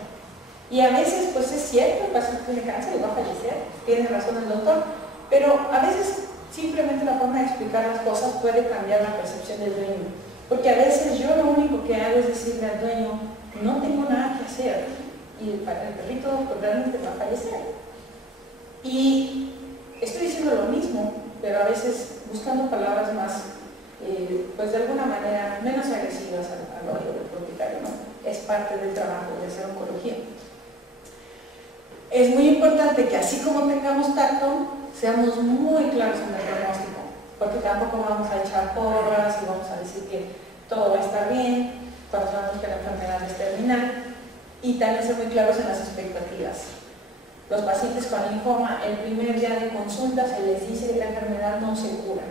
Y a veces, pues es cierto, el paciente tiene cáncer y va a fallecer, tiene razón el doctor, pero a veces simplemente la forma de explicar las cosas puede cambiar la percepción del dueño. Porque a veces yo lo único que hago es decirle al dueño, no tengo nada que hacer, y el perrito realmente va a fallecer. Y estoy diciendo lo mismo, pero a veces buscando palabras más, pues de alguna manera menos agresivas al oído del propietario, ¿no? Es parte del trabajo de hacer oncología. Es muy importante que así como tengamos tacto, seamos muy claros en el pronóstico, porque tampoco vamos a echar porras y vamos a decir que todo va a estar bien cuando sabemos que la enfermedad es terminal, y también ser muy claros en las expectativas. Los pacientes con linfoma, el primer día de consulta se les dice que la enfermedad no se cura.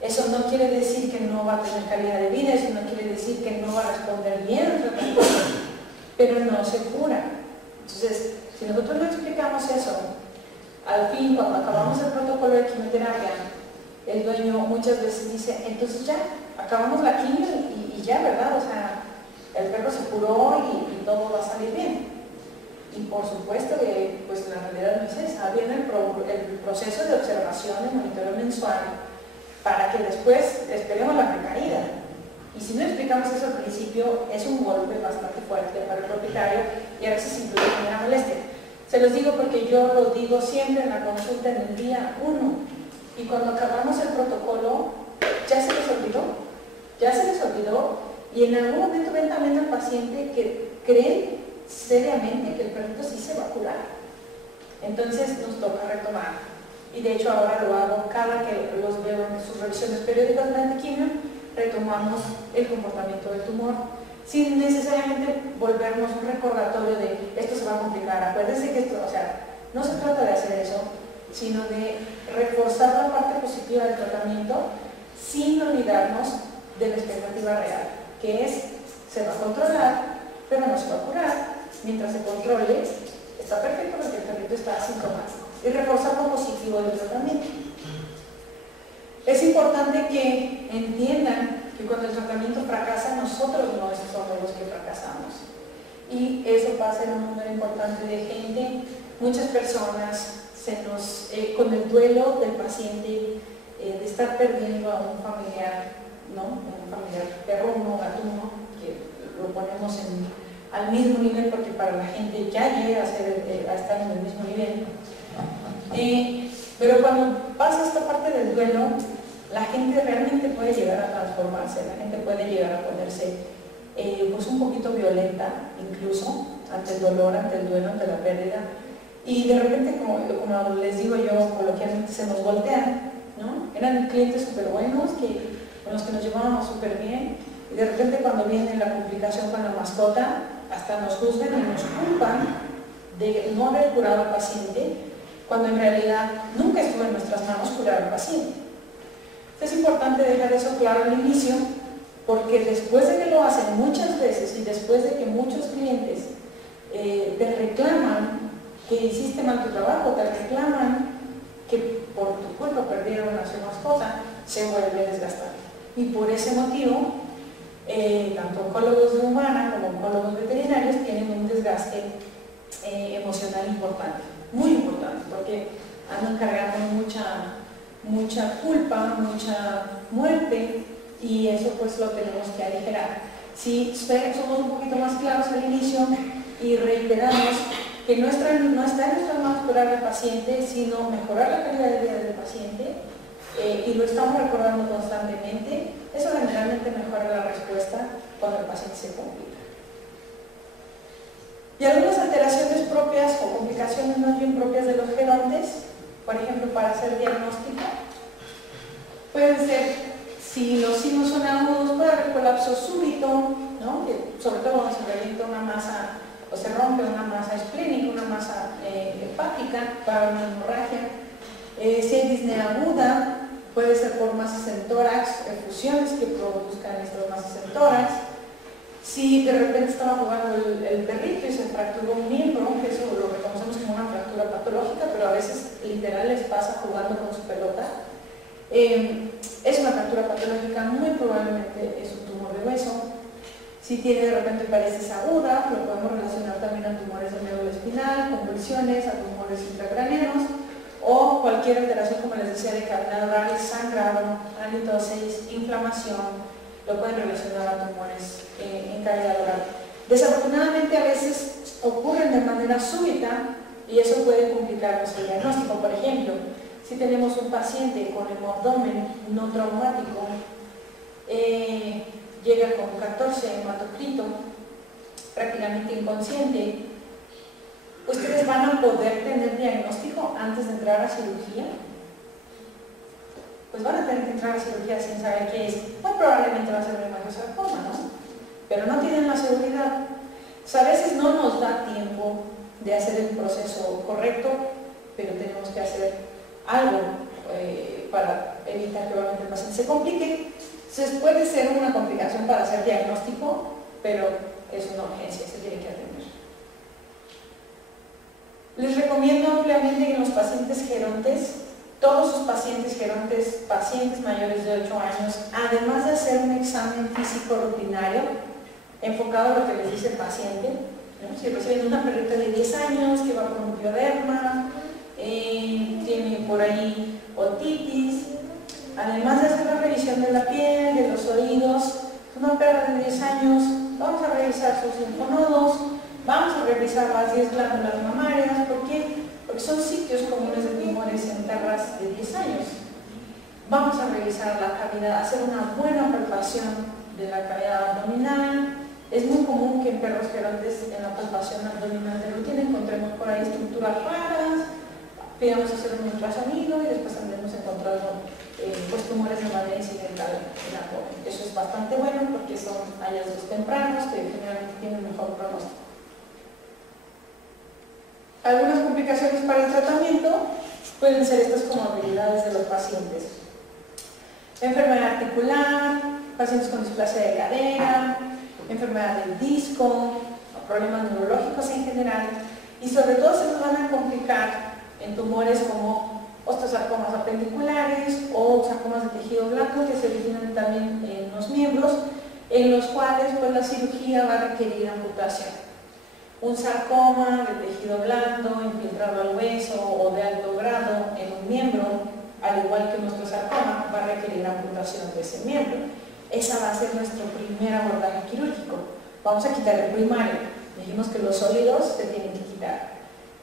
Eso no quiere decir que no va a tener calidad de vida, eso no quiere decir que no va a responder bien al tratamiento, pero no se cura. Entonces, si nosotros no explicamos eso, al fin, cuando acabamos el protocolo de quimioterapia, el dueño muchas veces dice, entonces ya, acabamos la quimio y ya, ¿verdad? O sea, el perro se curó y todo va a salir bien. Y por supuesto que pues la realidad no es esa. Viene el proceso de observación, de monitoreo mensual, para que después esperemos la recaída. Y si no explicamos eso al principio, es un golpe bastante fuerte para el propietario y a veces incluso genera molestia. Se los digo porque yo lo digo siempre en la consulta en el día 1. Y cuando acabamos el protocolo, ya se les olvidó. Y en algún momento ven también al paciente que creen seriamente que el perrito sí se va a curar. Entonces nos toca retomar. Y de hecho ahora lo hago cada que los veo en sus revisiones periódicas de antiquimio, retomamos el comportamiento del tumor, sin necesariamente volvernos un recordatorio de esto se va a complicar. Acuérdense que esto, o sea, no se trata de hacer eso, sino de reforzar la parte positiva del tratamiento sin olvidarnos de la expectativa real, que es, se va a controlar, pero no se va a curar. Mientras se controle, está perfecto porque el perrito está asintomático. Y reforzar lo positivo del tratamiento. Es importante que entiendan que cuando el tratamiento fracasa, nosotros no somos los que fracasamos. Y eso pasa en un número importante de gente. Muchas personas con el duelo del paciente, de estar perdiendo a un familiar, ¿no? Un familiar perruno, gatuno, que lo ponemos al mismo nivel porque para la gente ya llega a estar en el mismo nivel. Pero cuando pasa esta parte del duelo, la gente realmente puede llegar a transformarse, la gente puede llegar a ponerse pues un poquito violenta, incluso ante el dolor, ante el duelo, ante la pérdida. Y de repente, como les digo yo, coloquialmente se nos voltean, ¿no? Eran clientes súper buenos, con los que nos llevábamos súper bien, y de repente cuando viene la complicación con la mascota, hasta nos juzgan y nos culpan de no haber curado al paciente, cuando en realidad nunca estuvo en nuestras manos curar al paciente. Es importante dejar eso claro al inicio, porque después de que lo hacen muchas veces y después de que muchos clientes te reclaman que hiciste mal tu trabajo, te reclaman que por tu culpa perdieron a su mascota, se vuelve desgastante. Y por ese motivo, tanto oncólogos de humana como oncólogos veterinarios tienen un desgaste emocional importante, muy importante, porque andan cargando mucha culpa, mucha muerte, y eso pues lo tenemos que aligerar. Si somos un poquito más claros al inicio y reiteramos que no está en nuestras manos curar al paciente, sino mejorar la calidad de vida del paciente, y lo estamos recordando constantemente, eso generalmente mejora la respuesta cuando el paciente se complica. Y algunas alteraciones propias o complicaciones más bien propias de los gerontes, por ejemplo, para hacer diagnóstico, pueden ser, si los signos son agudos, puede haber colapso súbito, ¿no? Que sobre todo cuando se revienta una masa o se rompe una masa esplénica, una masa hepática, para una hemorragia. Si hay disnea aguda, puede ser por masas en tórax, efusiones que produzcan estas masas en tórax. Si de repente estaba jugando el perrito y se fracturó un miembro, que eso lo reconocemos como una fractura patológica, pero a veces literal les pasa jugando con su pelota, es una fractura patológica, muy probablemente es un tumor de hueso. Si tiene de repente parálisis aguda, lo podemos relacionar también a tumores de médula espinal, convulsiones, a tumores intracraneanos, o cualquier alteración, como les decía, de cavidad oral, sangrado, halitosis, inflamación, lo pueden relacionar a tumores en cavidad oral. Desafortunadamente a veces ocurren de manera súbita y eso puede complicarnos el diagnóstico. Por ejemplo, si tenemos un paciente con hemobdomen no traumático, llega con 14 hematocrito, prácticamente inconsciente, ¿ustedes van a poder tener diagnóstico antes de entrar a cirugía? Pues van a tener que entrar a cirugía sin saber qué es. Muy probablemente va a ser un hemangiosarcoma, ¿no? Pero no tienen la seguridad. O sea, a veces no nos da tiempo de hacer el proceso correcto, pero tenemos que hacer algo para evitar que obviamente el paciente se complique. Entonces puede ser una complicación para hacer diagnóstico, pero es una urgencia, se tiene que atender. Les recomiendo ampliamente que en los pacientes gerontes, todos sus pacientes gerontes, pacientes mayores de 8 años, además de hacer un examen físico rutinario, enfocado a lo que les dice el paciente, ¿no? Si reciben una perrita de 10 años que va con un pioderma, tiene por ahí otitis, además de hacer la revisión de la piel, de los oídos, una perra de 10 años, vamos a revisar sus linfonodos, vamos a revisar las 10 glándulas mamarias. ¿Por qué? Porque son sitios comunes de tumores en perras de 10 años. Vamos a revisar la cavidad, hacer una buena palpación de la cavidad abdominal, Es muy común que en perros gerontes en la palpación abdominal de rutina encontremos por ahí estructuras raras, pidamos hacer un ultrasonido y después andemos encontrando pues tumores de manera incidental en la joven. Eso es bastante bueno porque son hallazgos tempranos que generalmente tienen mejor pronóstico. Algunas complicaciones para el tratamiento pueden ser estas comorbilidades de los pacientes: enfermedad articular, pacientes con displasia de cadera, enfermedad del disco, problemas neurológicos en general, y sobre todo se nos van a complicar en tumores como osteosarcomas apendiculares o sarcomas de tejido blando que se originan también en los miembros, en los cuales pues, la cirugía va a requerir amputación. Un sarcoma de tejido blando infiltrado al hueso o de alto grado en un miembro, al igual que nuestro sarcoma, va a requerir amputación de ese miembro. Esa va a ser nuestro primer abordaje quirúrgico. Vamos a quitar el primario. Dijimos que los sólidos se tienen que quitar.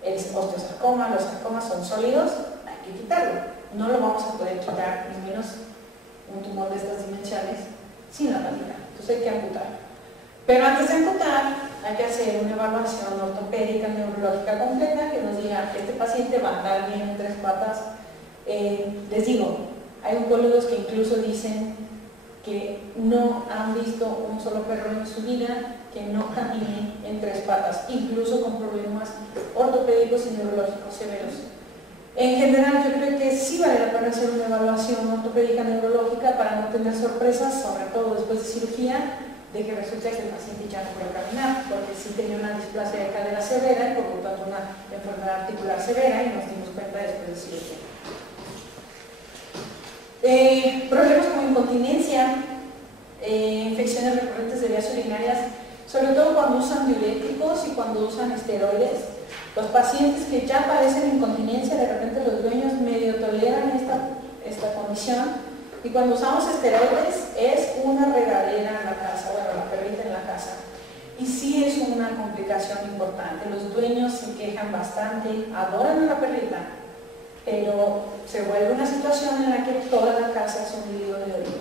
El osteosarcoma, los sarcomas son sólidos, hay que quitarlo. No lo vamos a poder quitar, ni menos un tumor de estas dimensiones, sin la válvula. Entonces hay que amputar. Pero antes de amputar, hay que hacer una evaluación ortopédica, neurológica completa que nos diga que este paciente va a andar bien en 3 patas. Les digo, hay oncólogos que incluso dicen que no han visto un solo perro en su vida que no camine en 3 patas, incluso con problemas ortopédicos y neurológicos severos. En general, yo creo que sí vale la pena hacer una evaluación ortopédica neurológica para no tener sorpresas, sobre todo después de cirugía, de que resulta que el paciente ya no puede caminar, porque sí tenía una displasia de cadera severa y por lo tanto una enfermedad articular severa, y nos dimos cuenta después de cirugía. Problemas como incontinencia, infecciones recurrentes de vías urinarias, sobre todo cuando usan diuréticos y cuando usan esteroides. Los pacientes que ya padecen incontinencia, de repente los dueños medio toleran esta condición, y cuando usamos esteroides es una regadera en la casa, bueno, la perrita en la casa, y sí es una complicación importante. Los dueños se quejan bastante, adoran a la perrita, pero se vuelve una situación en la que toda la casa es un lío de orina.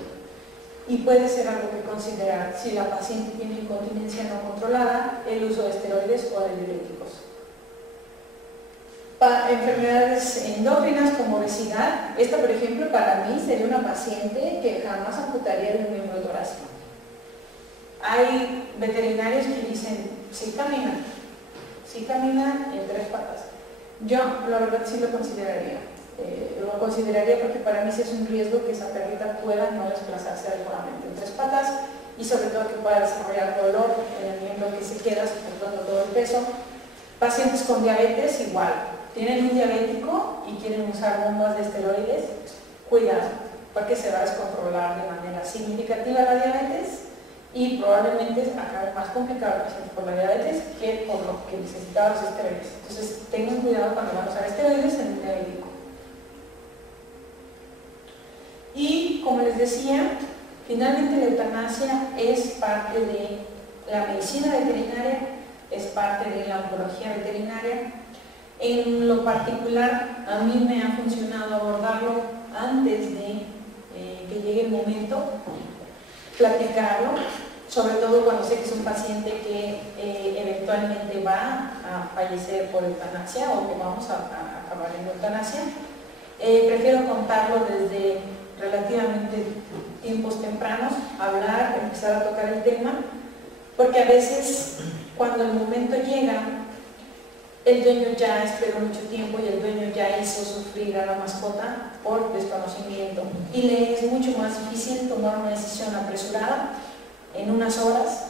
Y puede ser algo que considerar si la paciente tiene incontinencia no controlada, el uso de esteroides o de diuréticos. Para enfermedades endócrinas como obesidad, esta por ejemplo para mí sería una paciente que jamás amputaría de un miembro torácico. Hay veterinarios que dicen, sí camina en 3 patas. Yo la verdad sí lo consideraría. Porque para mí sí es un riesgo que esa perrita pueda no desplazarse adecuadamente en 3 patas, y sobre todo que pueda desarrollar dolor en el miembro que se queda soportando todo el peso. Pacientes con diabetes igual, tienen un diabético y quieren usar bombas de esteroides, cuidado, porque se va a descontrolar de manera significativa la diabetes y probablemente acabe más complicado el paciente por la diabetes que por lo que necesitaba los esteroides. Entonces tengan cuidado cuando van a usar esteroides en un diabético. Y como les decía, finalmente la eutanasia es parte de la medicina veterinaria, es parte de la oncología veterinaria. En lo particular, a mí me ha funcionado abordarlo antes de que llegue el momento, platicarlo, sobre todo cuando sé que es un paciente que eventualmente va a fallecer por eutanasia o que vamos a acabar en eutanasia. Prefiero contarlo desde relativamente tiempos tempranos, hablar, empezar a tocar el tema, porque a veces cuando el momento llega, el dueño ya esperó mucho tiempo y el dueño ya hizo sufrir a la mascota por desconocimiento, y le es mucho más difícil tomar una decisión apresurada en unas horas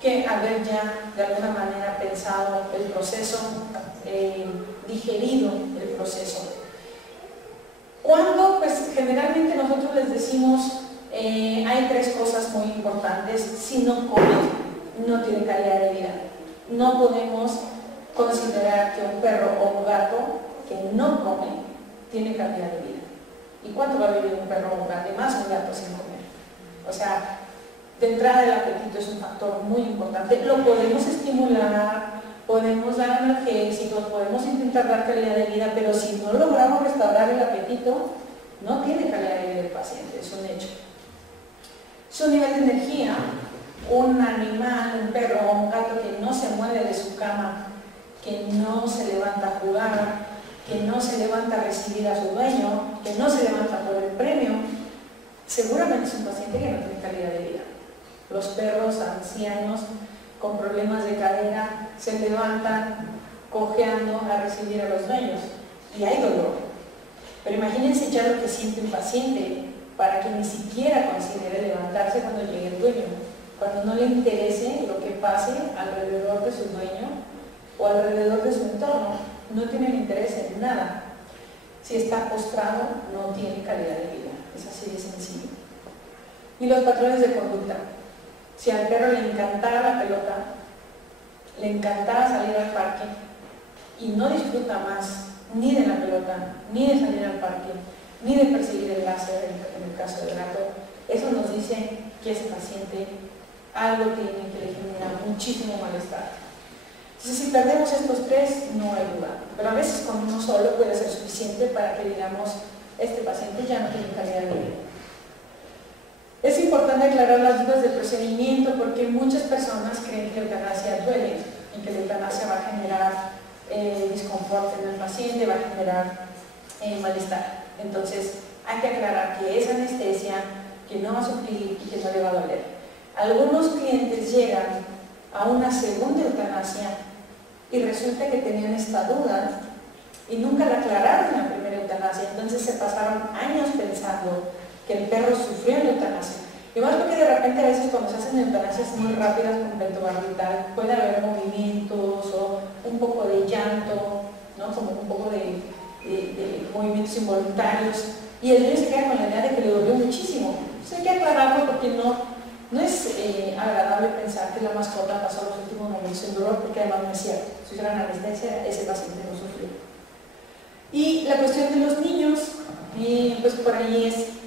que haber ya de alguna manera pensado el proceso, digerido el proceso. Cuando, pues generalmente nosotros les decimos, hay 3 cosas muy importantes: si no come, no tiene calidad de vida. No podemos considerar que un perro o un gato que no come tiene calidad de vida. ¿Y cuánto va a vivir un perro o un gato? Y más un gato sin comer. O sea, de entrada el apetito es un factor muy importante. Lo podemos estimular, podemos dar analgésicos, podemos intentar dar calidad de vida, pero si no logramos restaurar el apetito, no tiene calidad de vida el paciente, es un hecho. Su nivel de energía, un animal, un perro o un gato que no se mueve de su cama, que no se levanta a jugar, que no se levanta a recibir a su dueño, que no se levanta por el premio, seguramente es un paciente que no tiene calidad de vida. Los perros ancianos con problemas de cadera se levantan cojeando a recibir a los dueños y hay dolor. Pero imagínense ya lo que siente un paciente para que ni siquiera considere levantarse cuando llegue el dueño, cuando no le interese lo que pase alrededor de su dueño o alrededor de su entorno, no tiene interés en nada. Si está postrado, no tiene calidad de vida, es así de sencillo. Y los patrones de conducta. Si al perro le encantara la pelota, le encantara salir al parque y no disfruta más ni de la pelota, ni de salir al parque, ni de perseguir el láser en el caso del gato, eso nos dice que ese paciente algo tiene que le genera muchísimo malestar. Entonces, si perdemos estos tres, no hay duda, pero a veces con uno solo puede ser suficiente para que digamos, este paciente ya no tiene calidad de vida. Es importante aclarar las dudas del procedimiento porque muchas personas creen que la eutanasia duele y que la eutanasia va a generar disconfort en el paciente, va a generar malestar. Entonces, hay que aclarar que es anestesia, que no va a sufrir y que no le va a doler. Algunos clientes llegan a una segunda eutanasia y resulta que tenían esta duda y nunca la aclararon en la primera eutanasia, entonces se pasaron años pensando que el perro sufrió en la eutanasia. Y más porque de repente a veces cuando se hacen eutanasias muy rápidas con pentobarbital puede haber movimientos o un poco de llanto, ¿no? Como un poco de movimientos involuntarios y el niño se queda con la idea de que le dolió muchísimo. Entonces hay que aclararlo porque no es agradable pensar que la mascota pasó los últimos momentos en dolor, porque además no es cierto. Si hubiera anestesia, ese paciente no sufrió. Y la cuestión de los niños, pues por ahí es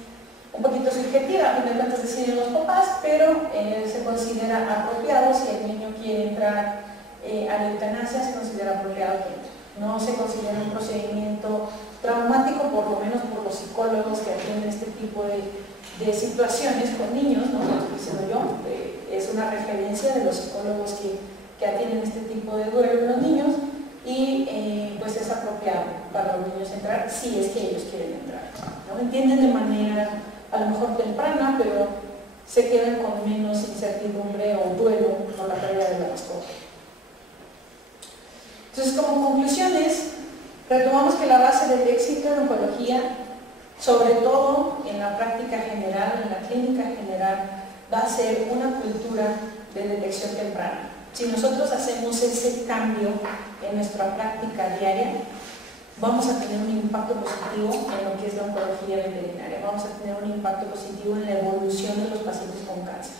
un poquito subjetiva, a fin de cuentas deciden los papás, pero se considera apropiado si el niño quiere entrar a la eutanasia, se considera apropiado que entre. No se considera un procedimiento traumático, por lo menos por los psicólogos que atienden este tipo de situaciones con niños, ¿no? Lo estoy diciendo yo, es una referencia de los psicólogos que atienden este tipo de duelo en los niños y pues es apropiado para los niños entrar si es que ellos quieren entrar, ¿no? Entienden de manera a lo mejor temprana, pero se quedan con menos incertidumbre o duelo por la pérdida de la mascota. Entonces, como conclusiones, retomamos que la base del éxito en oncología, sobre todo en la práctica general, en la clínica general, va a ser una cultura de detección temprana. Si nosotros hacemos ese cambio en nuestra práctica diaria, vamos a tener un impacto positivo en lo que es la oncología veterinaria, vamos a tener un impacto positivo en la evolución de los pacientes con cáncer.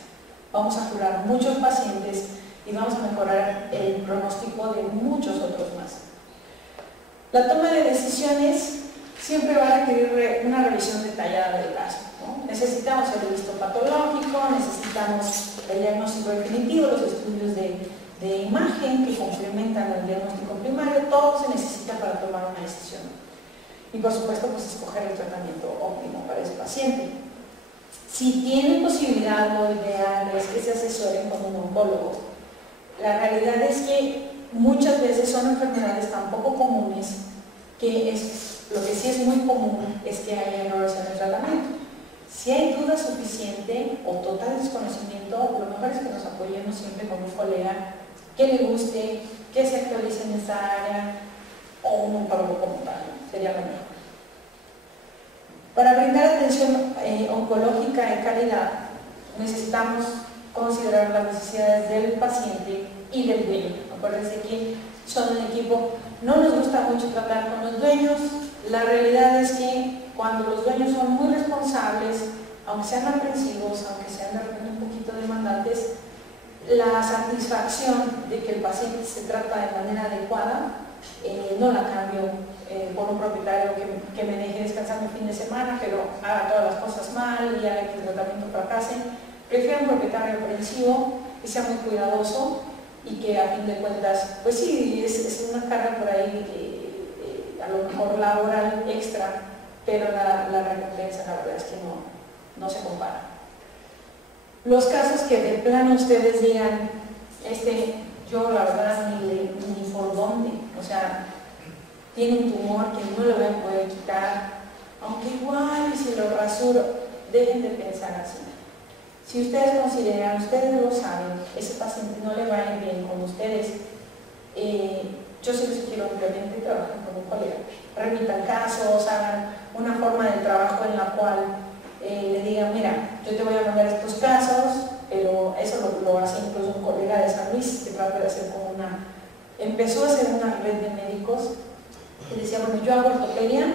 Vamos a curar muchos pacientes y vamos a mejorar el pronóstico de muchos otros más. La toma de decisiones siempre va a requerir una revisión detallada del caso, ¿no? Necesitamos el visto patológico, necesitamos el diagnóstico definitivo, los estudios de imagen que complementan el diagnóstico primario, todo se necesita para tomar una decisión. Y por supuesto, pues escoger el tratamiento óptimo para ese paciente. Si tienen posibilidad, lo ideal es que se asesoren con un oncólogo. La realidad es que muchas veces son enfermedades tan poco comunes que lo que sí es muy común es que haya errores en el tratamiento. Si hay duda suficiente o total desconocimiento, lo mejor es que nos apoyemos siempre con un colega que le guste, que se actualice en esa área o un oncólogo como tal, sería lo mejor. Para brindar atención oncológica de calidad, necesitamos considerar las necesidades del paciente y del dueño. Acuérdense que son un equipo, no nos gusta mucho tratar con los dueños. La realidad es que cuando los dueños son muy responsables, aunque sean aprensivos, aunque sean de repente un poquito demandantes, la satisfacción de que el paciente se trata de manera adecuada, no la cambio por un propietario que me deje descansar el fin de semana, pero haga todas las cosas mal y haga que el tratamiento fracase. Prefiero un propietario aprensivo, que sea muy cuidadoso y que a fin de cuentas, pues sí, es una carga por ahí, a lo mejor laboral extra, pero la recompensa la verdad es que no se compara. Los casos que de plano ustedes digan, yo la verdad ni por dónde, o sea, tiene un tumor que no lo voy a poder quitar, aunque igual si lo rasuro, dejen de pensar así. Si ustedes consideran, ustedes lo saben, ese paciente no le va a ir bien con ustedes, yo sí les sugiero ampliamente trabajar con un colega. Remitan casos, hagan una forma de trabajo en la cual le digan, mira, yo te voy a mandar estos casos, pero eso lo hace incluso un colega de San Luis, que trata de hacer como empezó a hacer una red de médicos y decía, bueno, yo hago ortopedia,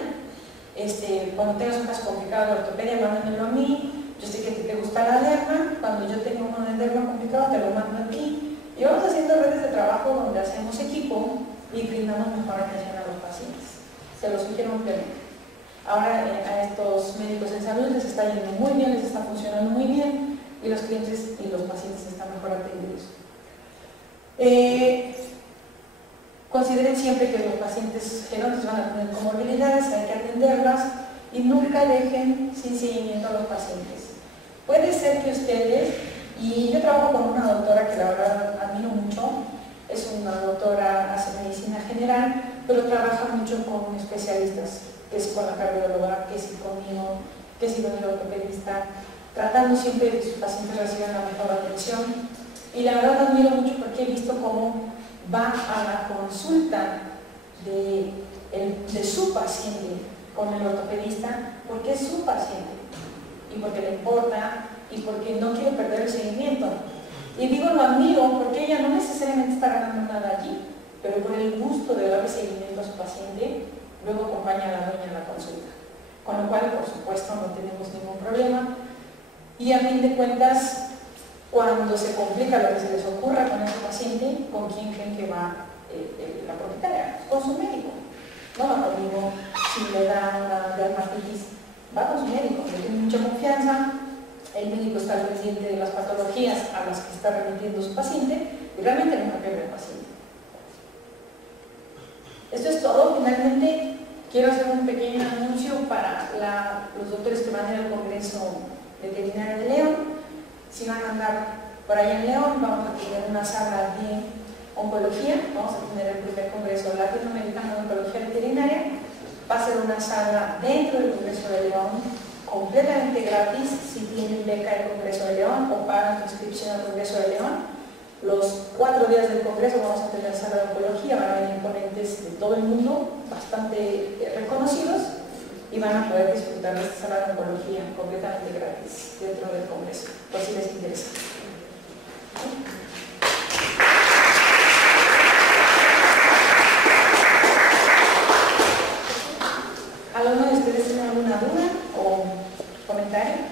cuando tengas un caso complicado de ortopedia, mándamelo a mí, yo sé que a ti te gusta la derma, cuando yo tenga uno de derma complicado, te lo mando a ti. Y vamos haciendo redes de trabajo donde hacemos equipo y brindamos mejor atención a los pacientes. Se lo sugiero ampliamente. Ahora a estos médicos en salud les está yendo muy bien, les está funcionando muy bien y los clientes y los pacientes están mejor atendidos. Consideren siempre que los pacientes gerontes van a tener comorbilidades, hay que atenderlas y nunca dejen sin seguimiento a los pacientes. Puede ser que ustedes, y yo trabajo con una doctora que la verdad admiro mucho, es una doctora, hace medicina general, pero trabaja mucho con especialistas, que es con la cardióloga, que es conmigo, que es con el ortopedista, tratando siempre de que sus pacientes reciban la mejor atención. Y la verdad admiro mucho porque he visto cómo va a la consulta de su paciente con el ortopedista, porque es su paciente y porque le importa y porque no quiere perder el seguimiento. Y digo, lo admiro porque ella no necesariamente está ganando nada allí, pero por el gusto de darle seguimiento a su paciente, luego acompaña a la doña en la consulta. Con lo cual, por supuesto, no tenemos ningún problema. Y a fin de cuentas, cuando se complica lo que se les ocurra con ese paciente, ¿con quién creen que va la propietaria? Con su médico. No va conmigo si le da una dermatitis, va con su médico, le tiene mucha confianza, el médico está al pendiente de las patologías a las que está remitiendo su paciente y realmente no pierde el paciente. Esto es todo. Finalmente, quiero hacer un pequeño anuncio para los doctores que van a ir al Congreso Veterinario de León. Si van a andar por allá en León, vamos a tener una sala de oncología, vamos a tener el primer Congreso Latinoamericano de Oncología Veterinaria. Va a ser una sala dentro del Congreso de León, completamente gratis si tienen beca del Congreso de León o pagan su inscripción al Congreso de León. Los 4 días del Congreso vamos a tener sala de oncología, van a venir ponentes de todo el mundo, bastante reconocidos, y van a poder disfrutar de esta sala de oncología completamente gratis dentro del Congreso, por si les interesa. ¿Alguno de ustedes tiene alguna duda o comentario?